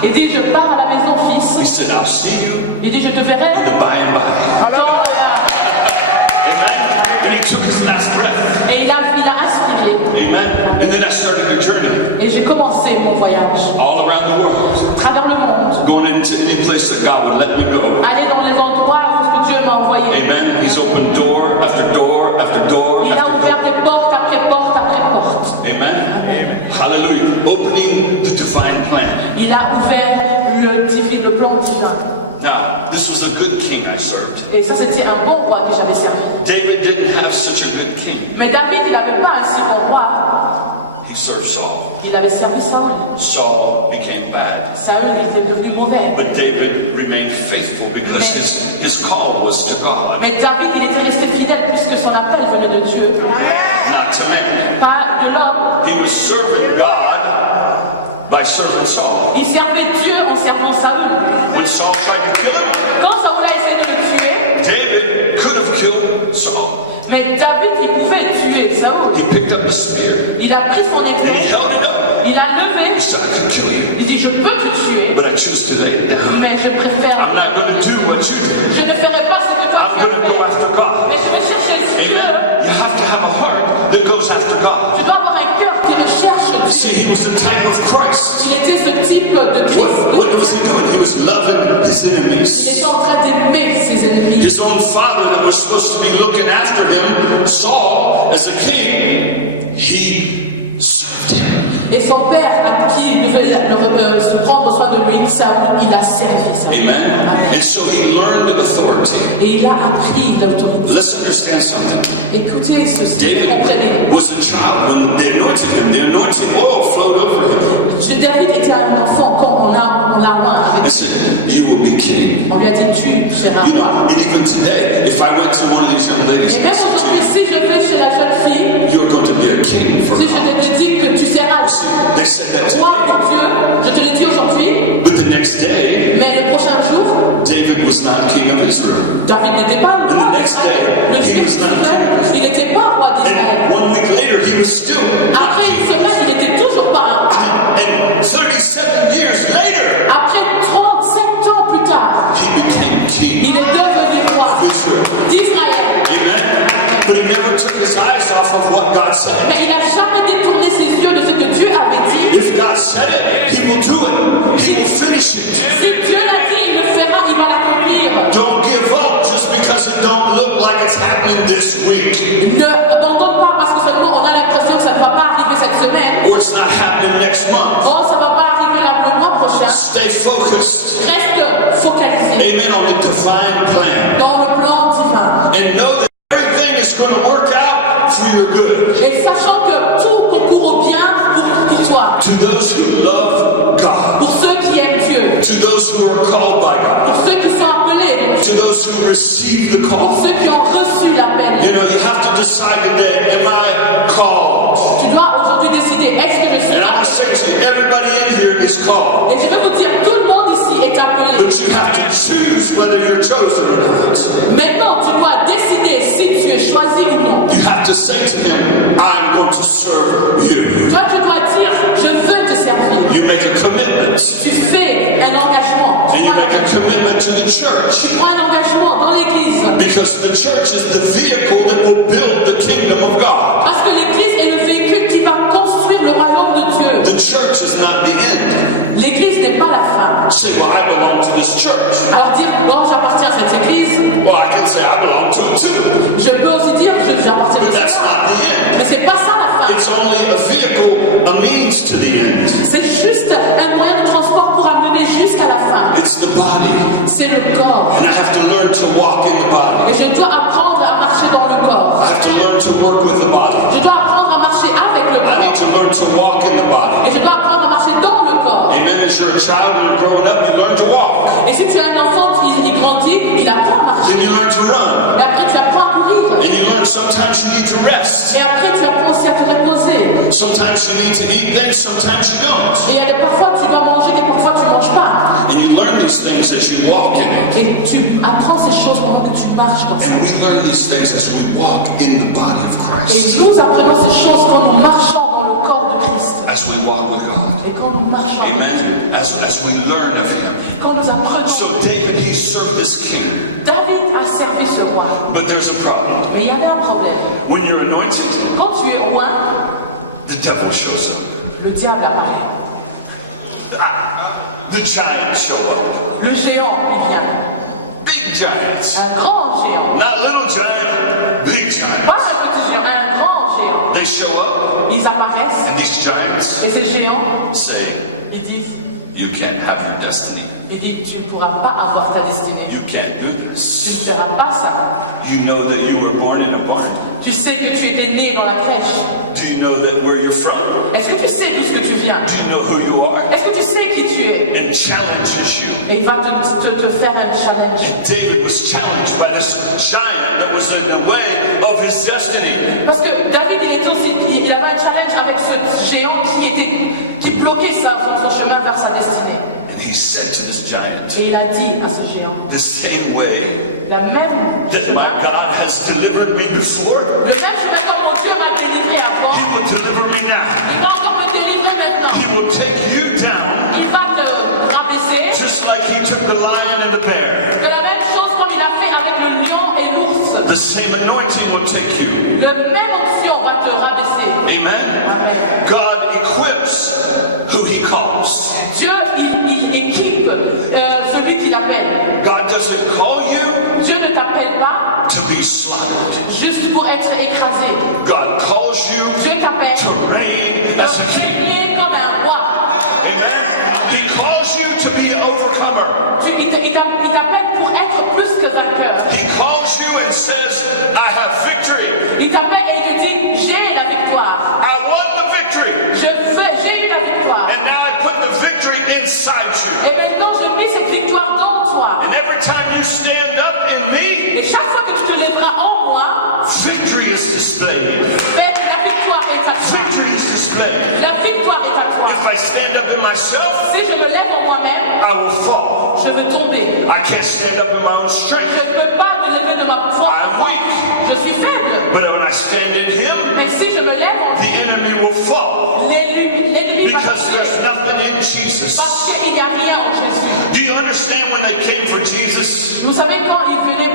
Il dit, je pars à la maison, He fils. said, I'll see you Il dit, je te verrai in the by and by. dans Amen. And he took his last breath. Et il a aspiré. Amen. And then I started a journey Et j'ai commencé mon voyage all around the world, à travers le monde. going into any place that God would let me go. Aller dans les endroits où Dieu m'a envoyé. Amen. He's opened door after door after door Il a after ouvert des portes après porte après porte. door. Amen. Hallelujah. Opening the divine plan. Il a ouvert le plan divin. Now, this was a good king I served. Et ça, c'était un bon roi que j'avais servi. David didn't have such a good king. Mais David, il n'avait pas un si bon roi. He served Saul. Il avait servi Saül. Saul became bad. Saül, il était devenu mauvais. But David remained faithful because his call was to God, Mais David, il était resté fidèle puisque son appel venait de Dieu, not to man. pas de l'homme. He was serving God by serving Saul. Il servait Dieu en servant Saül. When Saul tried to kill him, Quand Saül a essayé de le tuer, David could have killed Saul. mais David, il pouvait tuer Saül. He picked up the spear Il a pris son and he épée, held it up. il a levé, He said, I could kill you, il dit, je peux te tuer, but I choose to lay it down. mais je préfère, I'm not going to do what you did. je ne ferai pas ce que toi I'm tu as going to go fait, after God. mais je vais chercher Dieu. Amen. You have to have a heart that goes after God. Tu dois avoir un cœur qui recherche Dieu. See, he was the type of Christ. Il était ce type de Christ. What was he doing? He was loving his Il enemies. était en train d'aimer ses ennemis. His own father that was supposed to be looking after him, Saul, as a king, he served him. Et son père, à qui il devait se prendre soin de lui, Saül, il a servi Saül. Amen. And so he learned authority. Et il a appris l'autorité. Let's understand something. Écoutez ceci, David comprenez. was a child when they anointed him. The anointing oil flowed over him. David était un enfant quand on l'a oint I avec. said, you will be king. On lui a dit, tu seras You know, roi. and even today, if I went to one of these young ladies Et and même said to aujourd'hui, si je vais chez la jeune fille, you, you're going to be a king for si je God. te dis que tu seras They said that to roi me. pour Dieu, je te le dis aujourd'hui, But the next day, mais le prochain jour, David was not king of Israel. David n'était pas le roi And the next day, d'Israël. Le he juif was not d'Israël, king. il n'était pas roi d'Israël. And 1 week later, he was still not Après une king. semaine, il n'était toujours pas un roi. And 37 years later, Après 37 ans plus tard, he became king il est devenu roi of Israel. d'Israël. Amen. But he never took his eyes off of what God said. Mais il n'a jamais détourné ses yeux de ce que Dieu avait dit. If God said it, he will do it. He will finish it. Si Dieu l'a dit, il le fera, il va l'accomplir. Don't give up just because it don't look like it's happening this week. Ne abandonne pas parce que seulement on a l'impression que ça ne va pas arriver cette semaine. Or it's not happening next month. Oh, ça ne va pas arriver le mois prochain. Stay focused. Reste focalisé Amen. On the divine plan. dans le plan divin. And know that everything is going to work out for your good. Et sachant que tout concourt au bien pour toi. To those who love God. Pour ceux qui aiment Dieu. To those who are called by God. Pour ceux qui sont appelés. To those who receive the Pour call. ceux qui ont reçu l'appel. You know, you have to decide today, am I called? Tu dois aujourd'hui décider, est-ce que je suis And I'm going to say to you, everybody in here is called. Et je vais vous dire, tout le monde ici est appelé. But you have to choose whether you're chosen or not. Maintenant, tu dois décider si tu es choisi ou non. You have to say to him, I'm going to serve you. Toi, tu dois dire, je veux te servir. You make a commitment. Tu fais un engagement. And you make a commitment to the church. Tu prends un engagement dans l'église. Because the church is the vehicle that will build the kingdom of God. Parce que l'église est le véhicule qui va construire le royaume de Dieu. The church is not the end. L'église n'est pas la fin. Say, well, I belong to this church. Alors dire, bon, j'appartiens à cette église. Well, I can say I belong to it too. Je peux aussi dire, j'appartiens But à that's ça. not the end. Mais c'est pas ça la fin. It's only a vehicle, a means to the end. C'est juste un moyen de transport pour amener jusqu'à la fin. It's the body. C'est le corps. And I have to learn to walk in the body. Et je dois apprendre à marcher dans le corps. I have to learn to work with the body. Je dois apprendre à marcher avec le I need corps. to learn to walk in the body. Et je dois apprendre à marcher dans le corps. Amen. As you're a child and you're growing up, you learn to walk. Et si tu as un enfant, il grandit, il apprend à marcher. Then you learn to run. Et après, tu apprends à courir. And you learn sometimes you need to rest. Et après, tu apprends aussi à te reposer. Sometimes you need to eat things, sometimes you don't. Et il y a des parfois, tu dois manger, et parfois, tu ne manges pas. And you learn these things as you walk in it. Et tu apprends ces choses pendant que tu marches comme ça. And we learn these things as we walk in the body of Et Christ. nous apprenons ces choses quand nous marchons dans le corps de Christ. As we walk with God. Et quand nous marchons avec lui, Amen. As we learn of him. quand nous apprenons, So David, he served this king. David a servi ce roi. But there's a problem. Mais il y avait un problème. When you're anointed, Quand tu es roi, the devil shows up. le diable apparaît. The giants show up. Le géant, il vient. Big giants. Un grand géant. Not little giant, big giants. Pas un petit géant, un grand géant. They show up, Ils apparaissent and these giants et ces géants, say, ils disent, you can't have your destiny. ils disent, tu ne pourras pas avoir ta destinée. You can't do Tu ne this. feras pas ça. You know that you were born in a barn. Tu sais que tu étais né dans la crèche. Do you know that where you're from? Est-ce que tu sais d'où ce que tu viens? Do you know who you are? Est-ce que tu sais qui tu es? And challenges you. Et il va te faire un challenge. And David was challenged by this giant that was in the way of his destiny. Parce que David, il avait un challenge avec ce géant qui bloquait son chemin vers sa destinée. And he said to this giant, Et il a dit à ce géant, the same way la même that chemin, my God has delivered me before, le même chemin comme mon Dieu m'a délivré avant, he will deliver me now. il va encore me délivrer maintenant. He will take you down Il va te rabaisser just like he took the lion and the bear. de la même chose comme il a fait avec le lion et l'ours. The same anointing will take you. La même onction va te rabaisser. Amen. Amen. God equips who he calls. Dieu, il équipe celui qu'il appelle. God doesn't call you Dieu ne t'appelle pas to be slaughtered. juste pour être écrasé. God calls you Dieu t'appelle to reign pour as a king. régner comme un roi. Amen. He calls you to be an overcomer. Il t'appelle pour être plus que vainqueur. He calls you and says, I have victory. Il t'appelle et il te dit, j'ai la victoire. I won the victory. J'ai eu la victoire. And now I put the victory inside you. Et maintenant, je mets cette victoire dans toi. And every time you stand up in me, Et chaque fois que tu te lèveras en moi, victory is displayed. la victoire est à toi. Victory is displayed. La victoire est à toi. If I stand up in myself, Si je me lève en moi-même, I will fall. je veux tomber. I can't stand up in my own Je strength. ne peux pas me lever de ma force. I'm weak. Je suis faible. But when I stand in him, Mais si je me lève en the enemy will fall. l'ennemi va Because there's tomber. nothing in Jesus. Parce qu'il n'y a rien en Jésus. Do you understand when they came for Jesus? Vous savez quand il venait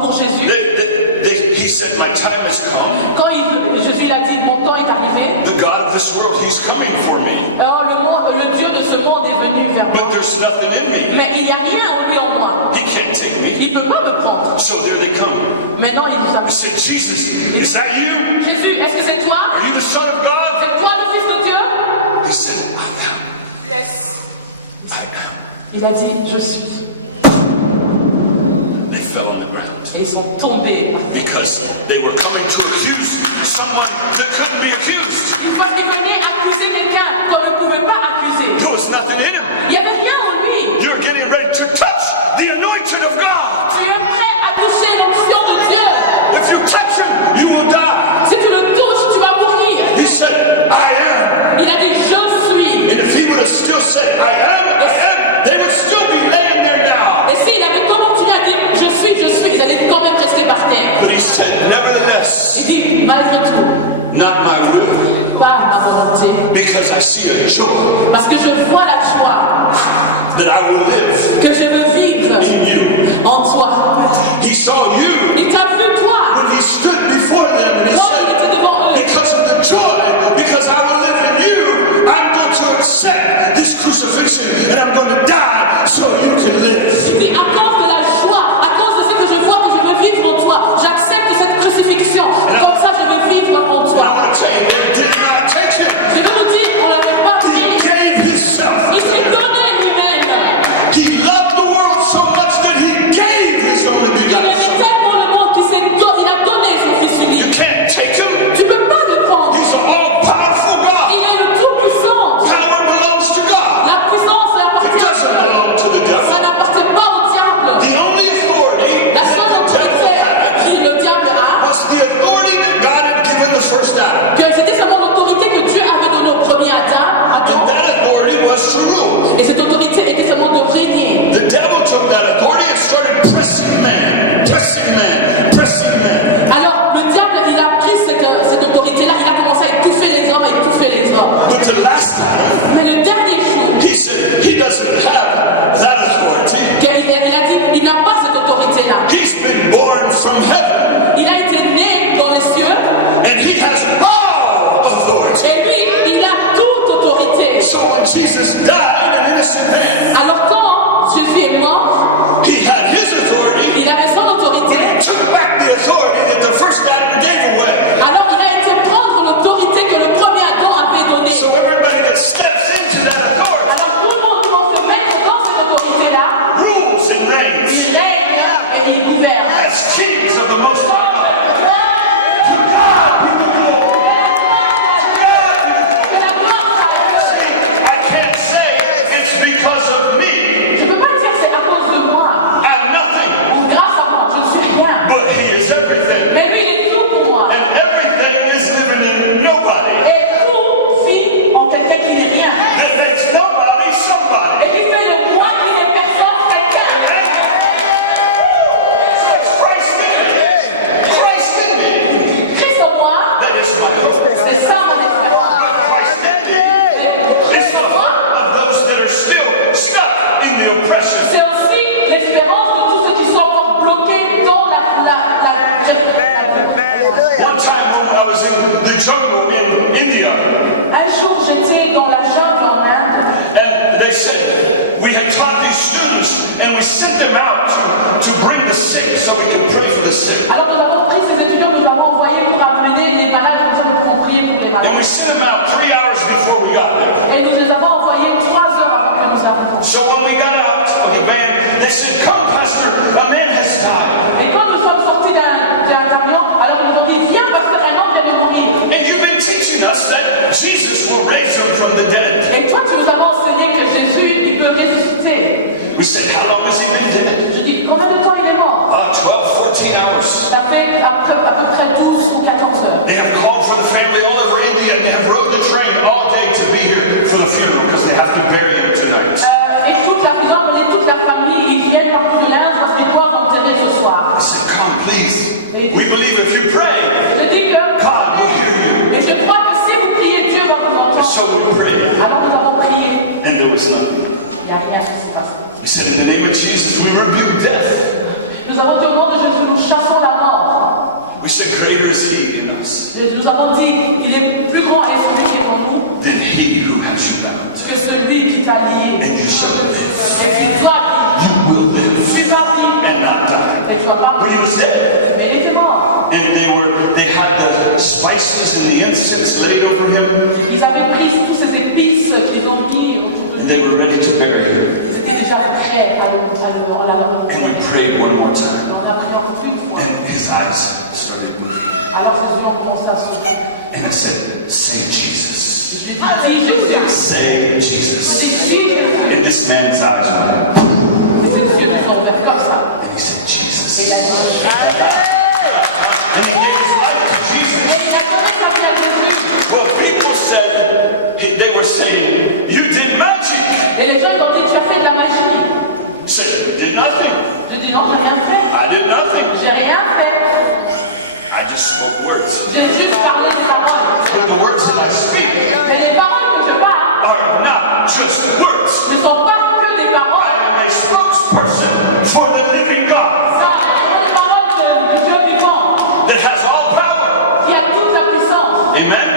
pour Jésus, He said, my time has come. quand Jésus il a dit mon temps est arrivé, The God of this world, he's coming for me. alors le Dieu de ce monde est venu vers moi. But there's nothing in me. Mais il n'y a rien en lui en moi. He can't take me. Il ne peut pas me prendre. So there they come. Maintenant il nous a I said, Jesus, is that you? Jésus, est-ce que c'est toi? Are you the Son of God? C'est toi le Fils de Dieu? He said, I am. I am. Il a dit je suis. They fell on the ground. Et ils sont tombés. Because they were coming to accuse someone that couldn't be accused. Une fois qu'il venait accuser quelqu'un qu'on ne pouvait pas accuser. There was nothing in him. Il n'y avait rien en lui. You're getting ready to touch the anointed of God. Tu es prêt à toucher l'onction de Dieu. If you touch him, you will die. Si tu le touches, tu vas mourir. He said, I am. Il a dit je suis. And if he would have still said, I am, they would still be laying there now. Et s'il avait continué à dire je suis, ils allaient quand même rester par terre. But he said, nevertheless, Il dit malgré tout, not my will, pas ma volonté. because I see a joy Parce que je vois la joie that I will live que je veux vivre in you. en toi. He saw you Il t'a vu toi when he stood before them and he quand il said, était devant eux. because of the joy, because I will live in you, I'm going to accept this crucifixion and I'm going to die so you can live. Il dit à cause de la joie, à cause de ce que je vois que je veux vivre en toi, j'accepte cette crucifixion. Comme ça, je veux vivre en I toi. want to tell you, they did not take him. Je veux vous dire, on l'avait pas He pris. gave himself. Il s'est donné lui-même. He loved the world so much that he gave his only Il begotten aimait son. tellement le monde il a donné son fils You unique. can't take him. Tu peux pas le prendre. He's an all-powerful God. Il est le tout-puissant. Power belongs to God. La puissance It appartient à doesn't Dieu. belong to the Ça devil. n'appartient pas au diable. The only authority La that seule the devil autorité had que le diable a, was the authority that God had given the first Adam. que c'était seulement l'autorité que Dieu avait donnée au premier Adam. And that authority was to rule. Et cette autorité était seulement de régner. The devil took that authority and started pressing man, pressing man, pressing man. Alors, le diable, il a pris cette autorité-là, il a commencé à étouffer les hommes, à étouffer les hommes. But the last Adam, Mais le dernier Jesus died, an innocent man, Alors quand Jésus est mort, he had his authority. il avait son autorité. He took back the authority that the first Adam gave away. Alors il a été prendre l'autorité que le premier Adam avait donnée. So everybody that steps into that authority Alors tout le monde doit se mettre dans cette autorité-là. rules and reigns Il règne et il gouverne. as kings of the Most High. To God be the glory. Que la gloire soit à Dieu. See, I can't say it's because of me. Je ne peux pas dire c'est à cause de moi I'm nothing, ou grâce à moi. Je ne suis rien. but He is everything. Mais lui, il est tout pour moi. And everything is living in nobody. Et tout vit en quelqu'un qui n'est rien. That makes nobody somebody. Et qui fait de moi qui n'est personne quelqu'un. So it's Christ in me. Christ in me. Christ en moi, That is my hope. c'est ça mon espérance. But Christ in me Et is Christ the en moi, hope of those that are still stuck in the oppression. c'est aussi l'espérance de tous ceux qui sont encore bloqués dans One time when I was in the jungle in India, Un jour, j'étais dans la jungle en Inde. and they said we had taught these students and we sent them out to bring the sick so we could pray for the sick. Alors nous avons pris ces étudiants, nous avons envoyés pour amener les malades, comme ça nous pouvons prier pour les And malades. we sent them out 3 hours before we got there. Et nous les avons envoyés 3 heures avant que nous arrivions. So when we got out of the van, they said, "Come, Pastor, a man has died." Et quand nous sommes sortis d'un camion, alors ils nous ont dit, viens parce qu'un homme vient de mourir. And you've been teaching us that Jesus will raise him from the dead. Et toi, tu nous as enseigné que Jésus, il peut ressusciter. We said, "How long has he been dead?" Je dis, combien de temps il est mort? 12, 14 hours. Ça fait à peu près 12 ou 14 heures. They have called for the family all over India and they have rode the train all day to be here for the funeral because they have to bury him tonight. Et toute la famille, ils viennent partout de l'Inde parce qu'ils doivent enterrer ce soir. I said, "Come, please. We believe if you pray, Je dis que, God will hear you." et je crois que si vous priez, Dieu va vous And entendre. so we prayed, Alors nous avons prié, and there was nothing. il n'y a rien qui s'est passé. We said, "In the name of Jesus, we rebuke death." Nous avons dit au nom de Jésus, nous chassons la mort. We said, "Greater is he in us Nous avons dit, il est plus grand et celui qui est en nous than he who has you bound. que celui qui t'a lié. And you shall live. Et tu dois vivre. You will live Tu vas vivre. and not die." Et tu vas pas But he mourir. was dead. Mais il était mort. And they had the spices and the incense laid over him, Ils avaient pris tous ces épices qu'ils ont mis autour de and lui. they were ready to bury him. Ils étaient déjà prêts à la And we prayed one more Et time, on a prié encore une fois. and his eyes started moving. Alors ses yeux ont commencé à s'ouvrir. And I said, "Say Jesus. Je lui ai dit, dis Jésus. Say Je Jesus." dis, dis Jésus. And this man's eyes went, Et ses yeux se sont ouverts comme ça. and he said, Et "Jesus." il a dit, And he gave his life to Jesus. et il a donné sa vie à Jésus. Well, people said, they were saying, "You did magic." Et les gens ils ont dit, tu as fait de la magie. He said, "We did nothing. Je dis, non, j'ai rien fait. I did nothing. J'ai rien fait. I just spoke words. J'ai juste parlé des paroles. But the words that I speak Mais les paroles que je parle are not just words. ne sont pas que des I paroles. am a spokesperson for the living God Ça, ce sont des paroles du Dieu vivant that has all power. qui a toute la puissance. Amen?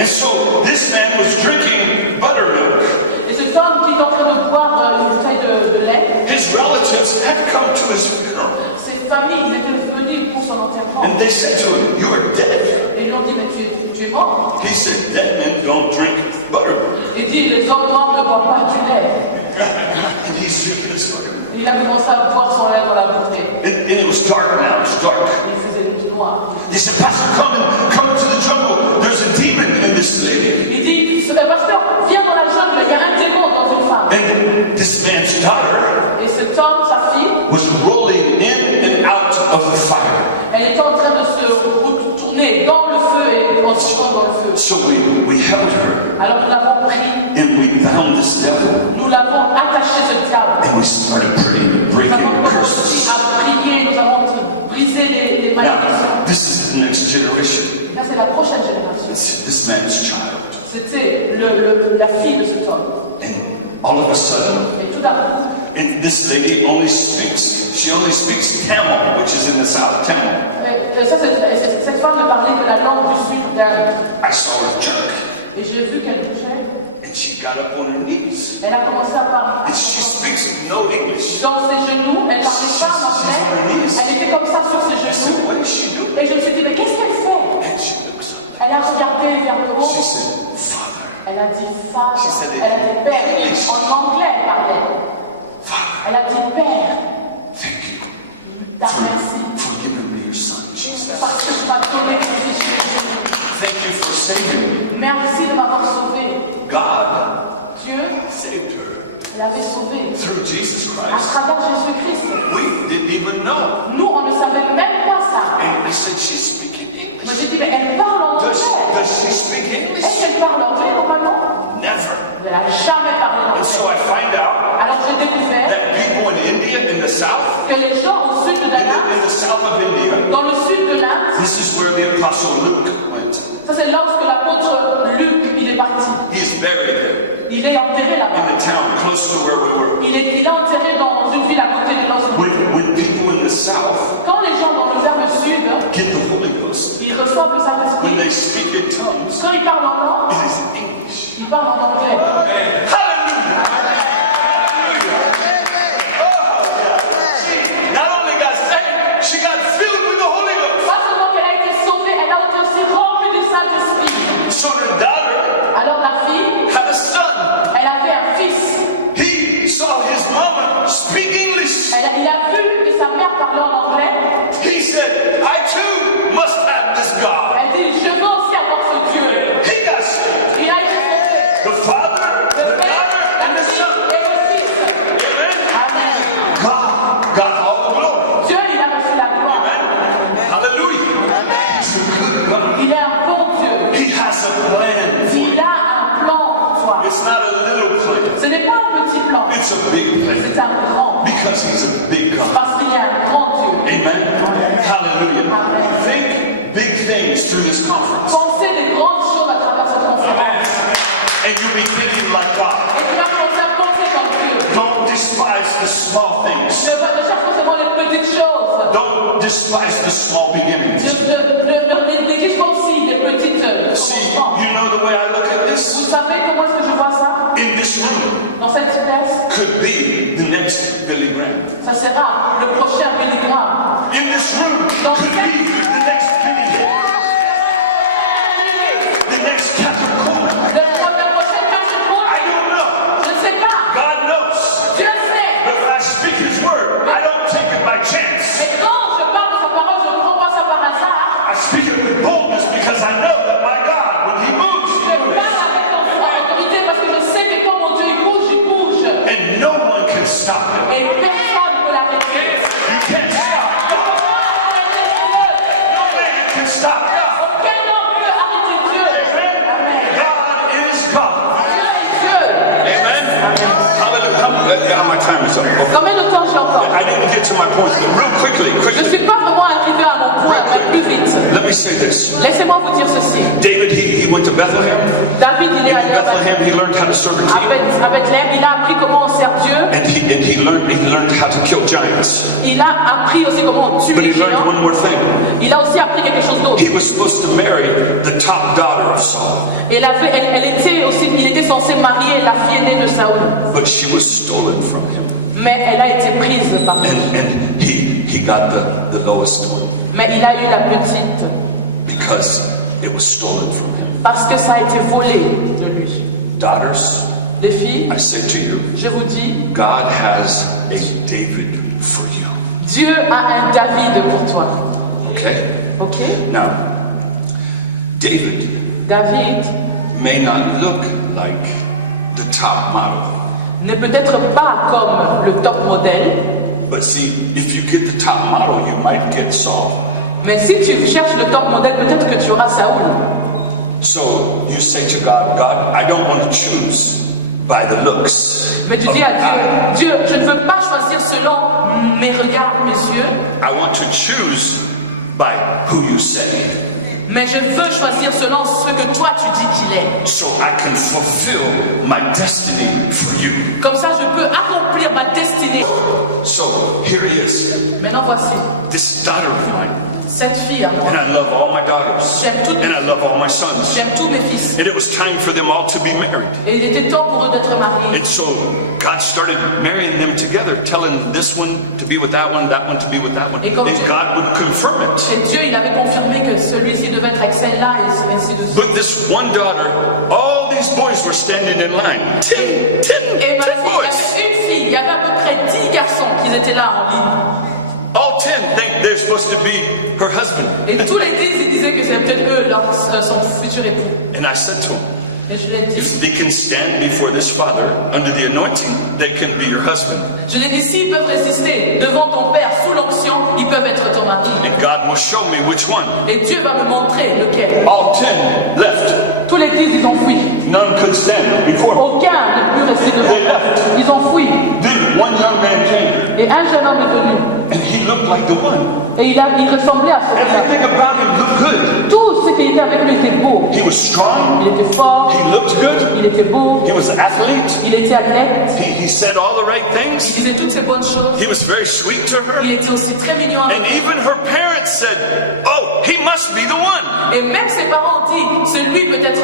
And so this man was drinking buttermilk. Et cet homme qui est en train de boire une bouteille de lait, His relatives had come to his funeral. ses familles, ils étaient venus pour son enterrement. And they said to him, "You are dead." Et ils lui ont dit, mais tu es mort. He said, "Dead men don't drink buttermilk." Il dit, les hommes morts ne boivent pas du lait. And he sipped his buttermilk. Et il a commencé à boire son lait dans la bouteille. And it was dark now. It was dark. Il faisait nuit noire. He said, "Pastor, come into the jungle. There's a demon in this lady." Il dit, pasteur, viens dans la jungle, il y a un démon dans une femme. And this man's daughter Et cet homme, sa fille, was rolling in and out of the fire. elle était en train de se retourner dans le feu et en sortant dans le feu. So we held her Alors nous l'avons pris, and we bound this devil nous l'avons attaché ce diable. and we started praying, Nous breaking avons commencé curses. à prier, nous avons brisé les malédictions. Now, this is the next generation. Là, c'est la prochaine génération. It's this man's child. C'était la fille de cet homme. And all of a sudden, Et tout d'un coup, and this lady only speaks Tamil, which is in the south, Tamil. cette femme ne parlait que la langue du sud d'Inde. I saw her jerk. Et j'ai vu qu'elle bougeait. And she got up on her knees. Elle a commencé à parler. And she speaks no English. Dans ses genoux, elle ne parlait pas en anglais. Elle était comme ça sur ses I said, genoux. what is she doing? Et je me suis dit, mais qu'est-ce qu'elle fait? And she looks up. Elle a regardé vers le haut. She said, Father, Elle a dit Father. She said it Elle a dit Père. English. En anglais, elle parlait. Father, Elle a dit Père. thank you Merci. for giving me your son, Jesus. Parce que tu m'as donné ton fils Jésus. Thank you for saving me. Merci de m'avoir sauvé. God Dieu saved her l'avait sauvé through Jesus à Christ. travers Jésus-Christ. We didn't even know. Nous, on ne savait même pas ça. And I said, she's speaking Moi, English. j'ai dit, mais elle parle Does anglais. she speak English? Est-ce qu'elle parle anglais normalement? Never. Elle n'a jamais parlé And so anglais. I find out Alors j'ai découvert that people in India, in the south, que les gens au sud de in l'Inde, the south of India, dans le sud de l'Inde, this is where the apostle Luke went. ça c'est là où l'apôtre Luc il est parti. He is buried there Il est enterré in là-bas. the town close to where we were. Il est enterré dans une ville à côté de là où nous sommes. When people in the south Quand les gens vers le sud, get the Holy Ghost, ils reçoivent le when Saint-Esprit. they speak in tongues, Quand ils parlent en langue, it is in English. ils parlent en anglais. Hallelujah! Hallelujah! Oh, yeah. She not only got saved, she got filled with the Holy Ghost. Pas seulement qu'elle a été sauvée, elle a été aussi remplie du Saint-Esprit. So the daughter Alors la fille, had a son. elle avait un fils. He saw his mama speak English. Il a vu que sa mère parlait en anglais. He said, I too must have this God. Elle dit, je veux aussi avoir ce Dieu. He got saved. Il a été sauvé. The Father, the Le Père, daughter, la and the fille Son. et le Fils. Amen. Amen. God got all the glory. Dieu, il a reçu la gloire. Amen. Hallelujah. He's a good God. Il est un bon Dieu. He has a plan for Il you. a un plan pour toi. It's not a little plan. Ce n'est pas un petit plan. It's a big plan. C'est un grand. Because he's a big God. Parce qu'il y a un grand Dieu. Amen. Hallelujah. Amen. Think big things through this conference. Pensez des grandes choses à travers cette conférence. And you'll be thinking like God. Et tu vas commencer à penser comme Dieu. Don't despise the small things. Ne cherche pas seulement les petites choses. Don't despise the small beginnings. Ne néglige pas aussi les petites See, commencements. you know the way I look at Vous this? savez comment est-ce que je vois ça? In this room Dans cette pièce, could be the next Billy Graham. ça sera le prochain Billy Graham. In this room could be the next Billy Hill. The next Catherine Coleman. Le prochain Catherine Paul, I don't know. je ne sais pas. God knows. Dieu sait. But when I speak His word, I don't take it by chance. Mais quand je parle de sa parole, je ne prends pas ça par hasard. I speak it with boldness because I know that my God, when He moves, He Je moves. parle avec autorité parce que je sais que quand mon Dieu il bouge. And no one can stop Him. Et personne ne peut l'arrêter. You can't stop God. No man can stop God. Aucun homme ne peut arrêter Dieu. Amen. God is God. Dieu est Dieu. Amen. Hallelujah. My time is up. Okay. Combien de temps j'ai encore? I didn't get to my point. Real quickly. Je ne suis pas vraiment arrivé à mon point, mais plus vite. Let me say this. Laissez-moi vous dire ceci. David, he went to Bethlehem. David, il est In allé à Bethlehem, he learned how to serve a king. Bethléem, il a appris comment on sert Dieu. And he learned how to kill giants. Il a appris aussi comment on tue But les he learned géants. one more thing. Il a aussi appris quelque chose d'autre. He was supposed to marry the top daughter of Saul. Il était censé marier la fille aînée de Saoul. But she was stolen from him. Mais elle a été prise par lui. And he got the lowest one Mais il a eu la petite because it was stolen from him. parce que ça a été volé de lui. Daughters, Les filles, I say to you, je vous dis, God has a David for you. Dieu a un David pour toi. Okay? Ok? Now, David David may not look like the top model. n'est peut-être pas comme le top modèle, But see, if you get the top model, you might get Saul. mais si tu cherches le top modèle, peut-être que tu auras Saoul. So you say to God, God, I don't want to choose by the looks. Mais tu of dis à the eye. Dieu, Dieu, je ne veux pas choisir selon mes regards, mes yeux, I want to choose by who you say, mais je veux choisir selon ce que toi tu dis qu'il est. so I can fulfill my destiny for you. Comme ça, je peux accomplir ma destinée. So here he is, Maintenant, voici this daughter of mine. cette fille à moi. And I love all my daughters. J'aime toutes And I love all my sons. J'aime tous mes fils. And it was time for them all to be married. Et il était temps pour eux d'être mariés. And so God started marrying them together, telling this one to be with that one to be with that one. And God would confirm it. Et Dieu, il avait confirmé que celui-ci devait être avec celle-là et ainsi de suite. But this one daughter, all these boys were standing in line. 10 Et maintenant, il y boys. avait une fille, il y avait à peu près 10 garçons qui étaient là en ligne. All 10 think they're supposed to be her husband. Et tous les 10, ils disaient que c'est peut-être eux, son futur époux. And I said to him, Et je l'ai dit. if they can stand before this father under the anointing, they can be your husband. Je l'ai dit, s'ils peuvent résister devant ton père sous l'onction, ils peuvent être ton mari. And God will show me which one. Et Dieu va me montrer lequel. All 10 left. Tous les 10, ils ont fui. None could stand before me. Aucun ne put rester devant. Ils ont fui. Then one young man came, Et un jeune homme est venu. and he looked like the one. Et il ressemblait à celui-là. Everything about him looked good. Tout ce qui était avec lui était beau. He was strong. Il était fort. He looked good. Il était beau. He was an athlete. Il était athlète. He said all the right Il things. disait toutes ces bonnes choses. He was very sweet to her. Il était aussi très mignon avec And elle. even her parents said, oh, he must be the one. Et même ses parents ont dit, celui peut être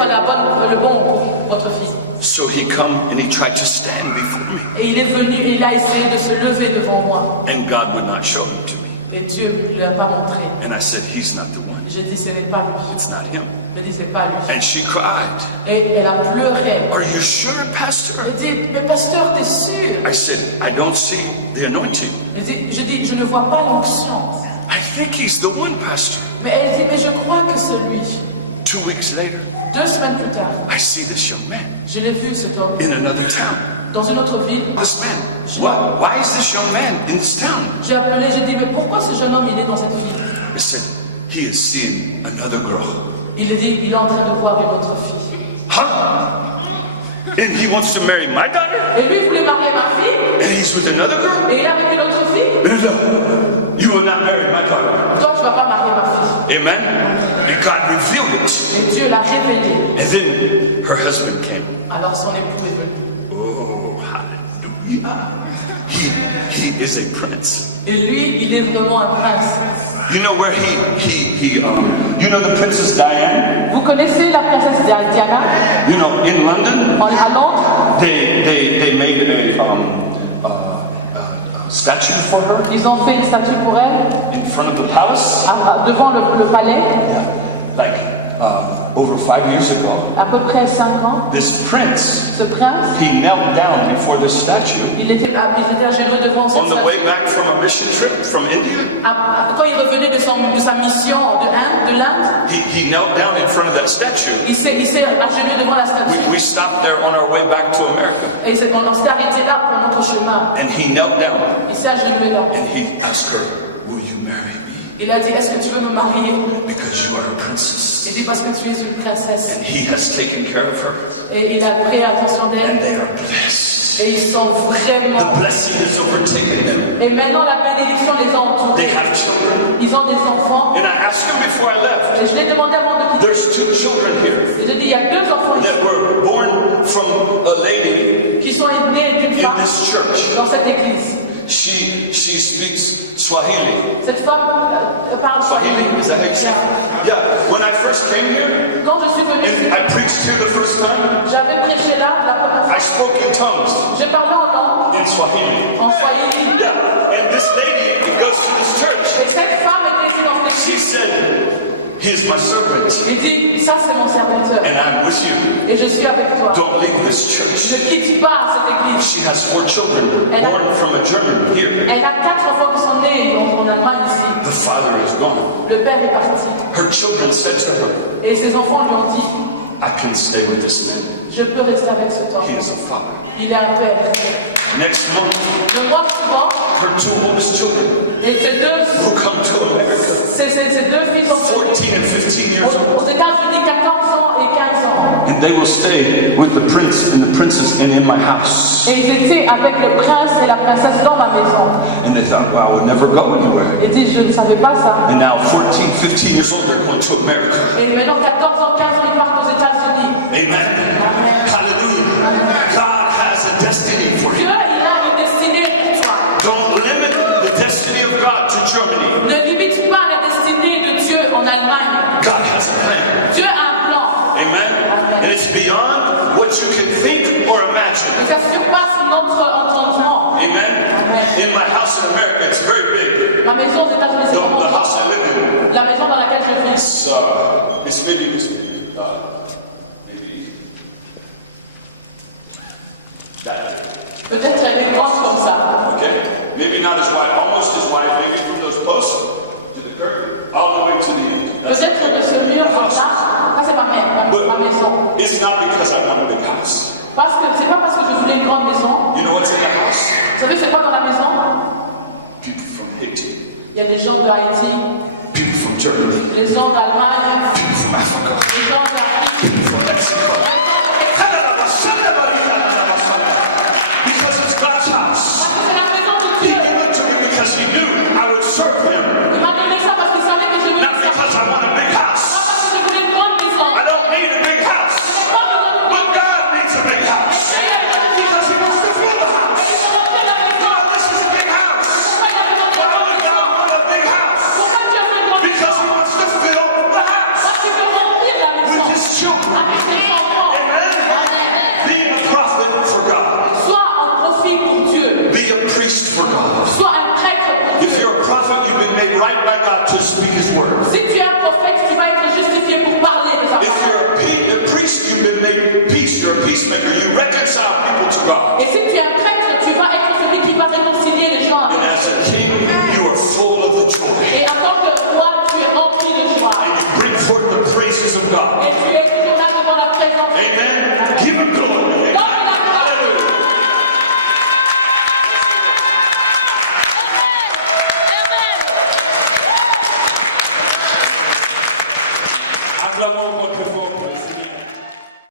le bon pour votre fille. So he come and he tried to stand before me. Et il est venu et il a essayé de se lever devant moi. And God would not show him to me. Et Dieu ne lui a pas montré. And I said, he's not the one. Je dis, ce n'est pas lui. It's not him. Je dis, c'est pas lui. And she cried. Et elle a pleuré. Are you sure, Pastor? Elle dit, mais pasteur, t'es sûr? I said, I don't see the anointing. Je dis, je ne vois pas l'onction. I think he's the one, Pastor. Mais elle dit, mais je crois que c'est lui. 2 weeks later, 2 semaines plus tard, I see this young man je l'ai vu cet homme in another town. dans une autre ville. This man, why is this young man in this town? J'ai appelé, j'ai dit, mais pourquoi ce jeune homme il est dans cette ville? I said, he is seeing another girl. Il a dit, il est en train de voir une autre fille. Huh? And he wants to marry my daughter? Et lui, il voulait marier ma fille, And he's with another girl? et il est avec une autre fille. No, you will not marry my daughter. Toi, tu vas pas marier ma fille. Amen? And God revealed it. Et Dieu l'a révélé. And then her husband came. Alors son époux est venu. Oh, hallelujah. He is a prince. Et lui, il est vraiment un prince. You know where you know the Princess Diana? Vous connaissez la princesse Diana? You know, in London, À Londres, they made a statue for her ils ont fait une statue pour elle in front of the palace. devant le palais, Like over 5 years ago, à peu près 5 ans. this prince, Ce prince, he knelt down before this statue il était à genoux devant cette on the way statue. back from a mission trip from India. Quand il revenait de sa mission de l'Inde, He knelt down in front of that statue. il s'est à genoux devant la statue. We stopped there on our way back to America. Et on s'est arrêté là pour notre chemin. And he knelt down Il s'est agenouillé là. and he asked her, will you marry me? Il a dit, est-ce que tu veux me marier? Because you are a princess. Il dit, parce que tu es une princesse. And he has taken care of her. Et il a pris attention And d'elle. they are blessed. Et ils sont vraiment... The blessing has overtaken them. Et maintenant, la bénédiction les a They entourés. have children. Ils ont des enfants. And I asked him before I left. Et je l'ai demandé avant de quitter. There's 2 children here Et je dis, il y a 2 enfants ici that were born from a lady qui sont nés d'une in femme this church. dans cette église. She speaks Swahili. Cette femme parle Swahili, is that how you say it? Yeah. When I first came here Quand je suis venue ici, and I preached here the first time, j'avais prêché là la première fois. I spoke in tongues J'ai parlé en langue, in Swahili. en swahili. Yeah. And this lady goes to this church. Et cette femme était ici dans cette She église. said, he's my servant Il dit, ça c'est mon serviteur. and I'm with you. Et je suis avec toi. Don't leave this church. Ne quitte pas cette église. She has 4 children born from a German here. Elle a 4 enfants qui sont nés en Allemagne ici. The father is gone. Le père est parti. Her children said to her, Et ses enfants lui ont dit, I can stay with this man. je peux rester avec cet homme. He is a father. Il est un père. Next month, Le mois suivant, her 2 oldest children et ces will come to America. ces 2 filles sont 14 and 15 years old. aux États-Unis, 14 ans et 15 ans. And they will stay with the prince and the princess and in my house. Et ils étaient avec le prince et la princesse dans ma maison. And they thought, wow, we'll never go anywhere. Ils disent, je ne savais pas ça. And now 14, 15 years old, they're going to America. Et maintenant, 14 ans, 15 ans, ils partent aux États-Unis. Amen. Hallelujah. God has a destiny for Dieu, you. il a une destinée pour toi. Don't limit the destiny of God to Germany. Ne limite pas la destinée de beyond what you can think or imagine. Et ça surpasse notre entendement. Amen? In my house in America, it's very big. Ma maison aux États-Unis, c'est vraiment The grand. house I live in, La maison dans laquelle je vis. it's maybe this big. Maybe that big. Peut-être elle est grande comme ça. Okay? Maybe not as wide, almost as wide, maybe from those posts to the curtain, all the way to the end. Peut-être de ce mur comme ça. Ça, c'est ma maison. It's not because I want a big house. Parce que c'est pas parce que je voulais une grande maison. You know what's in the house? Vous savez, c'est quoi dans la maison? People from Haiti, Il y a des gens de Haïti, people from Germany, des gens d'Allemagne, people from Africa, des gens d'Afrique, people from Mexico. Because it's God's house. parce que c'est la maison de He Dieu. gave it to me because he knew I would serve him. Il m'a donné ça parce qu'il savait que je voulais Not ça. because I want a big Pas house. parce que je voulais une grande maison. I don't need a big house. Je n'ai pas besoin de But God needs a big house. Because he wants to fill the house. God, this is a big house. Why would God want a big house? Because he wants to fill the house with his children. Amen? Being a prophet for God. Sois un prophète pour Dieu. Be a priest for God. Sois un prêtre pour Dieu. If you're a prophet, you've been made right by God to speak his word. Si tu es un prophète, tu vas être justifié pour parler de sa If parole. you're a priest, you've been made peace. You're a peacemaker. You reconcile people to God. Et si tu es un prêtre, tu vas être celui qui va réconcilier les gens. And as a king, you are full of the joy. Et en tant que roi, tu es rempli de joie. And you bring forth the praises of God. Et tu es toujours là devant la présence. Amen. Give him glory. Donne la gloire. Hallelujah. Acclamons